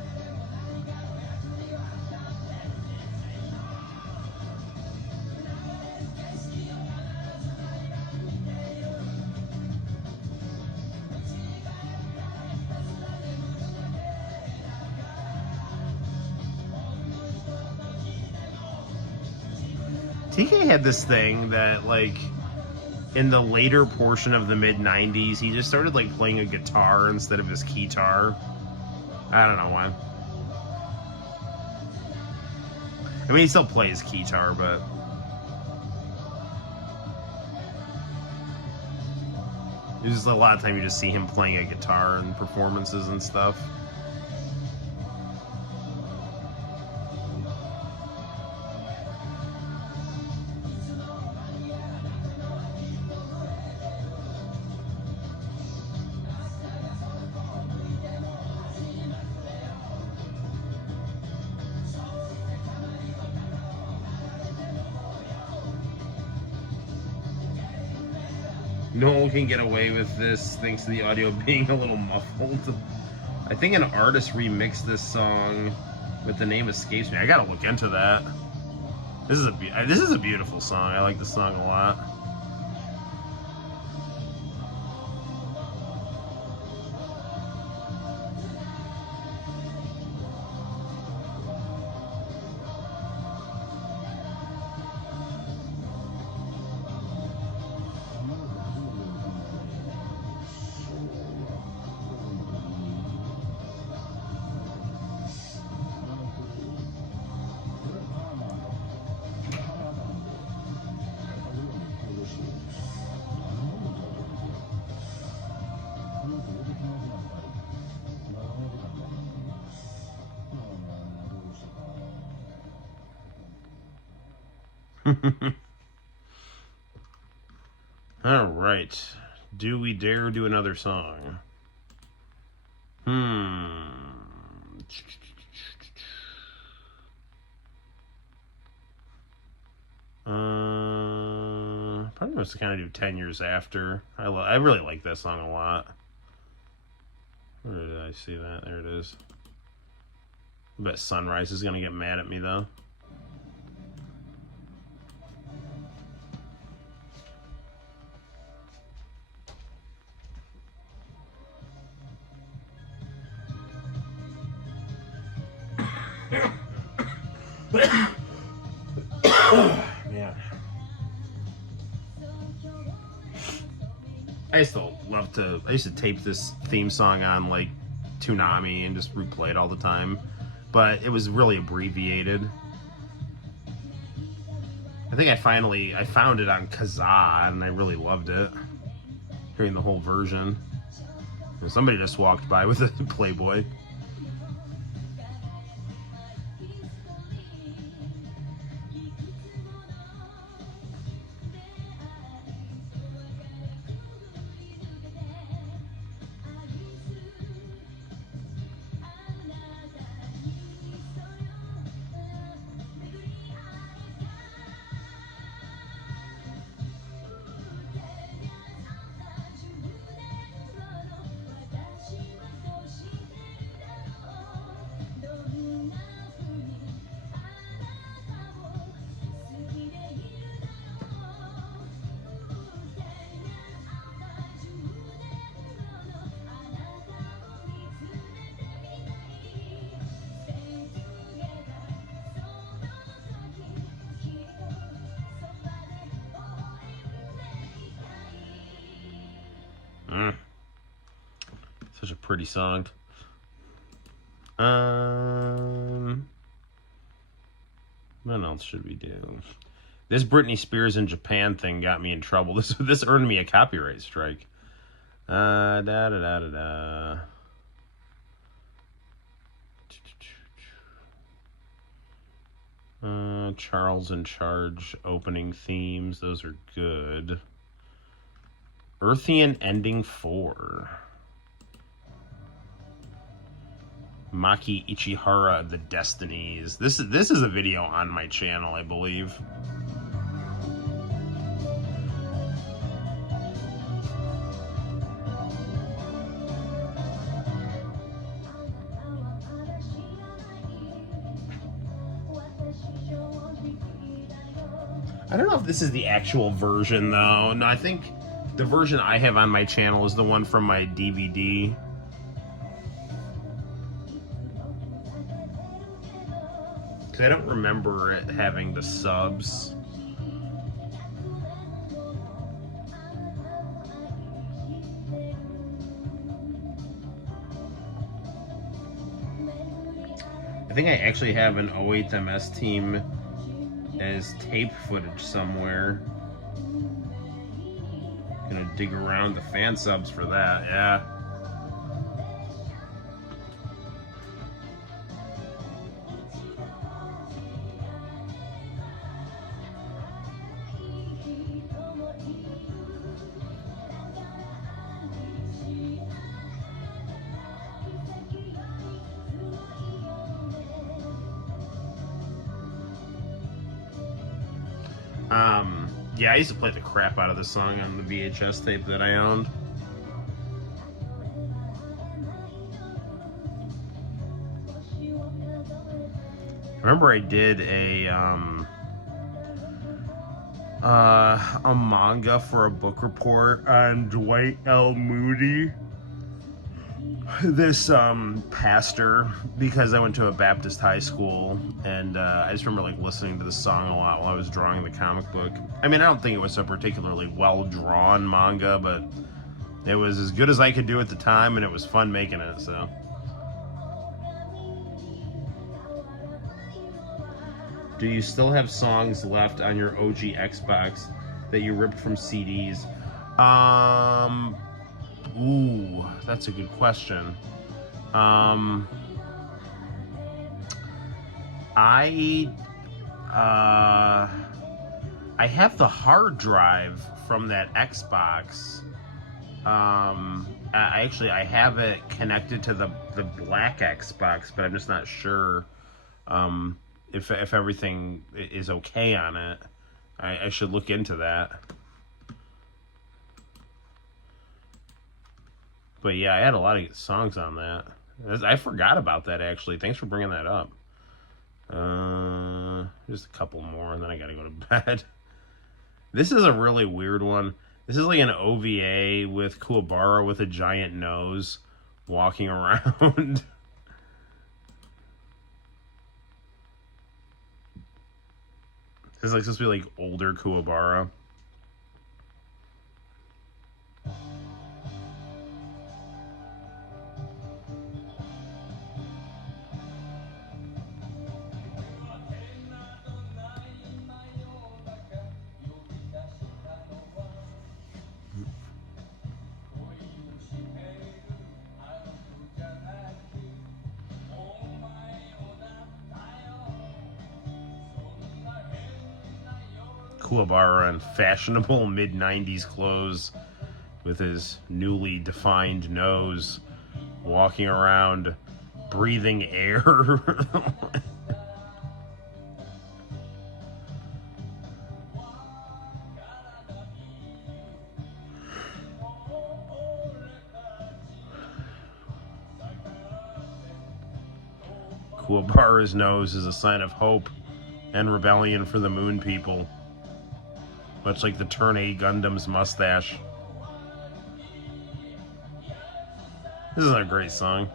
TK had this thing that, like, in the later portion of the mid-90s, he just started, like, playing a guitar instead of his keytar. I don't know why. I mean, he still plays keytar, but... there's just a lot of time you just see him playing a guitar in performances and stuff. Noel can get away with this thanks to the audio being a little muffled. I think an artist remixed this song, but the name escapes me. I gotta look into that. This is a beautiful song. I like this song a lot. All right. Do we dare do another song? Probably must kind of do 10 Years After. I really like that song a lot. Where did I see that? There it is. I bet Sunrise is gonna get mad at me though. Man. I used to tape this theme song on like Toonami and just replay it all the time, but it was really abbreviated. I think I found it on Kazaa and I really loved it, hearing the whole version. Somebody just walked by with a Playboy. Such a pretty song. What else should we do? This Britney Spears in Japan thing got me in trouble. This earned me a copyright strike. Charles in Charge opening themes. Those are good. Earthian Ending 4. Maki Ichihara, The Destinies. This is a video on my channel, I believe. I don't know if this is the actual version, though. No, I think the version I have on my channel is the one from my DVD. Because I don't remember it having the subs. I think I actually have an 08MS team as tape footage somewhere. Gonna dig around the fan subs for that, yeah. Yeah, I used to play the crap out of this song on the VHS tape that I owned. I remember I did a manga for a book report on Dwight L. Moody, this pastor, because I went to a Baptist high school, and I just remember like listening to the song a lot while I was drawing the comic book. I mean, I don't think it was a particularly well drawn manga, but it was as good as I could do at the time, and it was fun making it. So do you still have songs left on your OG Xbox that you ripped from CDs? Ooh, that's a good question. I have the hard drive from that Xbox. I have it connected to the black Xbox, but I'm just not sure if everything is okay on it. I should look into that. But yeah, I had a lot of songs on that. I forgot about that, actually. Thanks for bringing that up. Just a couple more, and then I gotta go to bed. This is a really weird one. This is like an OVA with Kuwabara with a giant nose walking around. This is like supposed to be like older Kuwabara. Kuwabara in fashionable mid-90s clothes with his newly defined nose, walking around, breathing air. Kuwabara's nose is a sign of hope and rebellion for the Moon People. Much like the Turn A Gundam's mustache. This is a great song.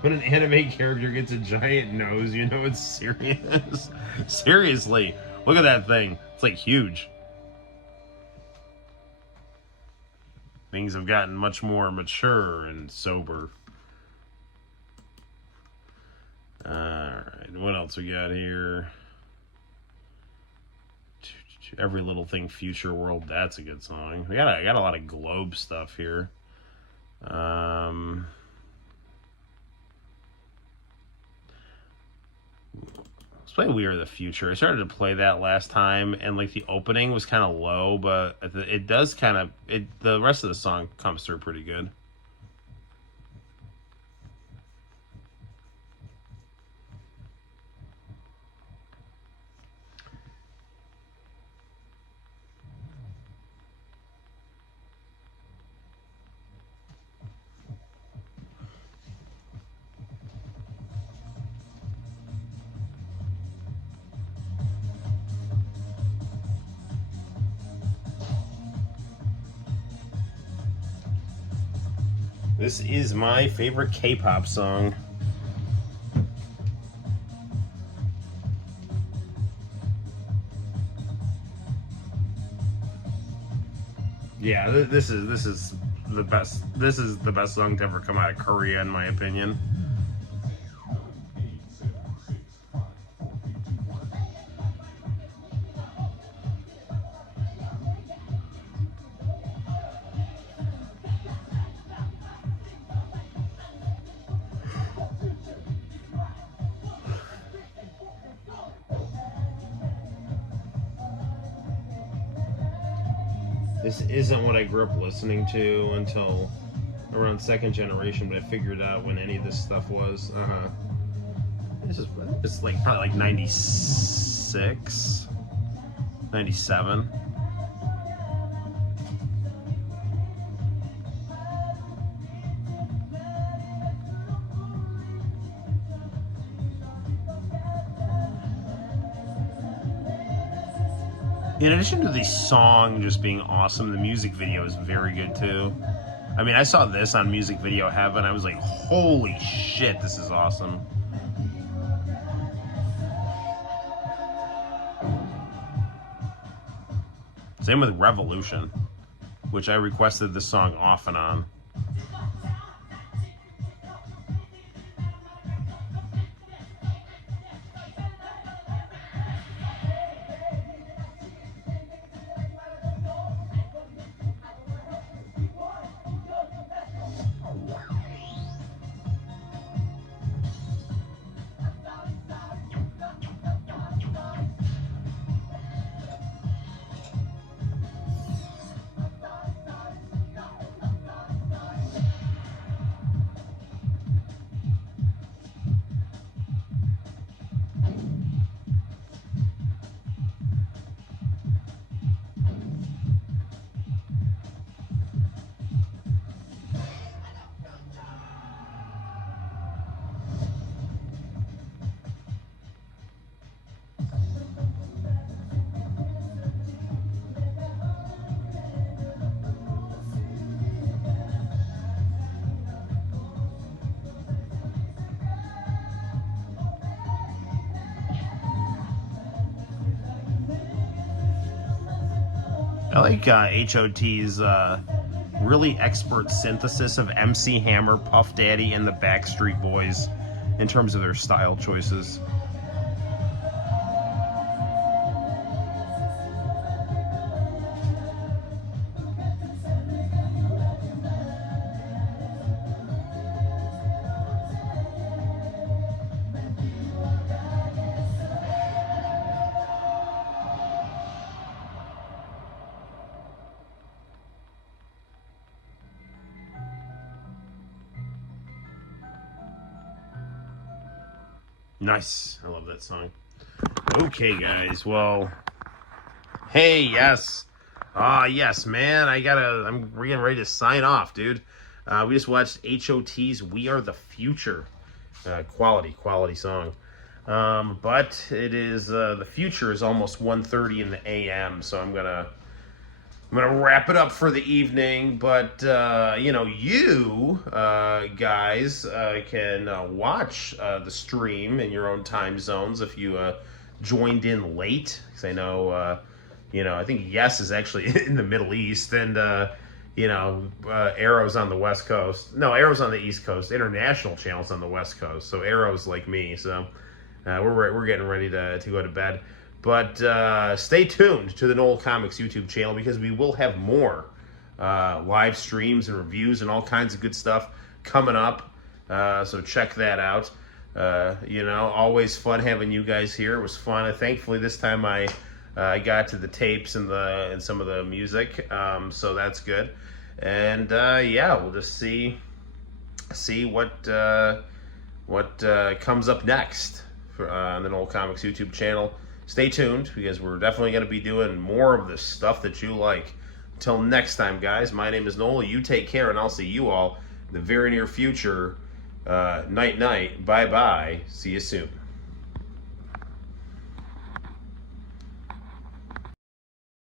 When an anime character gets a giant nose, you know it's serious. Seriously, look at that thing. It's like huge. Things have gotten much more mature and sober. Alright, what else we got here? Every Little Thing Future World, that's a good song. I got a lot of Globe stuff here. Let's play We Are the Future. I started to play that last time, and like the opening was kind of low, but it does kind of the rest of the song comes through pretty good. This is my favorite K-pop song. Yeah, this is the best. This is the best song to ever come out of Korea, in my opinion. This isn't what I grew up listening to until around second generation, but I figured out when any of this stuff was. This is it's like probably like 96, 97. In addition to the song just being awesome, the music video is very good too. I mean, I saw this on Music Video Heaven. I was like, holy shit, this is awesome. Same with Revolution, which I requested this song off and on. I like HOT's really expert synthesis of MC Hammer, Puff Daddy, and the Backstreet Boys in terms of their style choices. Nice. I love that song. Okay, guys. Well, hey, yes. Yes, man. I'm getting ready to sign off, dude. We just watched HOT's We Are the Future. Quality song. But it is, the future is almost 1:30 in the AM, so I'm gonna wrap it up for the evening, but you guys can watch the stream in your own time zones if you joined in late. Because I know, I think Yes is actually in the Middle East, and Arrow's on the West Coast. No, Arrow's on the East Coast. International Channel's on the West Coast, so Arrow's like me. So we're getting ready to go to bed. But stay tuned to the Noel ComiX YouTube channel, because we will have more live streams and reviews and all kinds of good stuff coming up. So check that out. Always fun having you guys here. It was fun. Thankfully, this time I got to the tapes and some of the music, so that's good. And we'll just see what comes up next on the Noel ComiX YouTube channel. Stay tuned, because we're definitely going to be doing more of the stuff that you like. Until next time, guys, my name is Noel. You take care, and I'll see you all in the very near future. Night-night. Bye-bye. See you soon.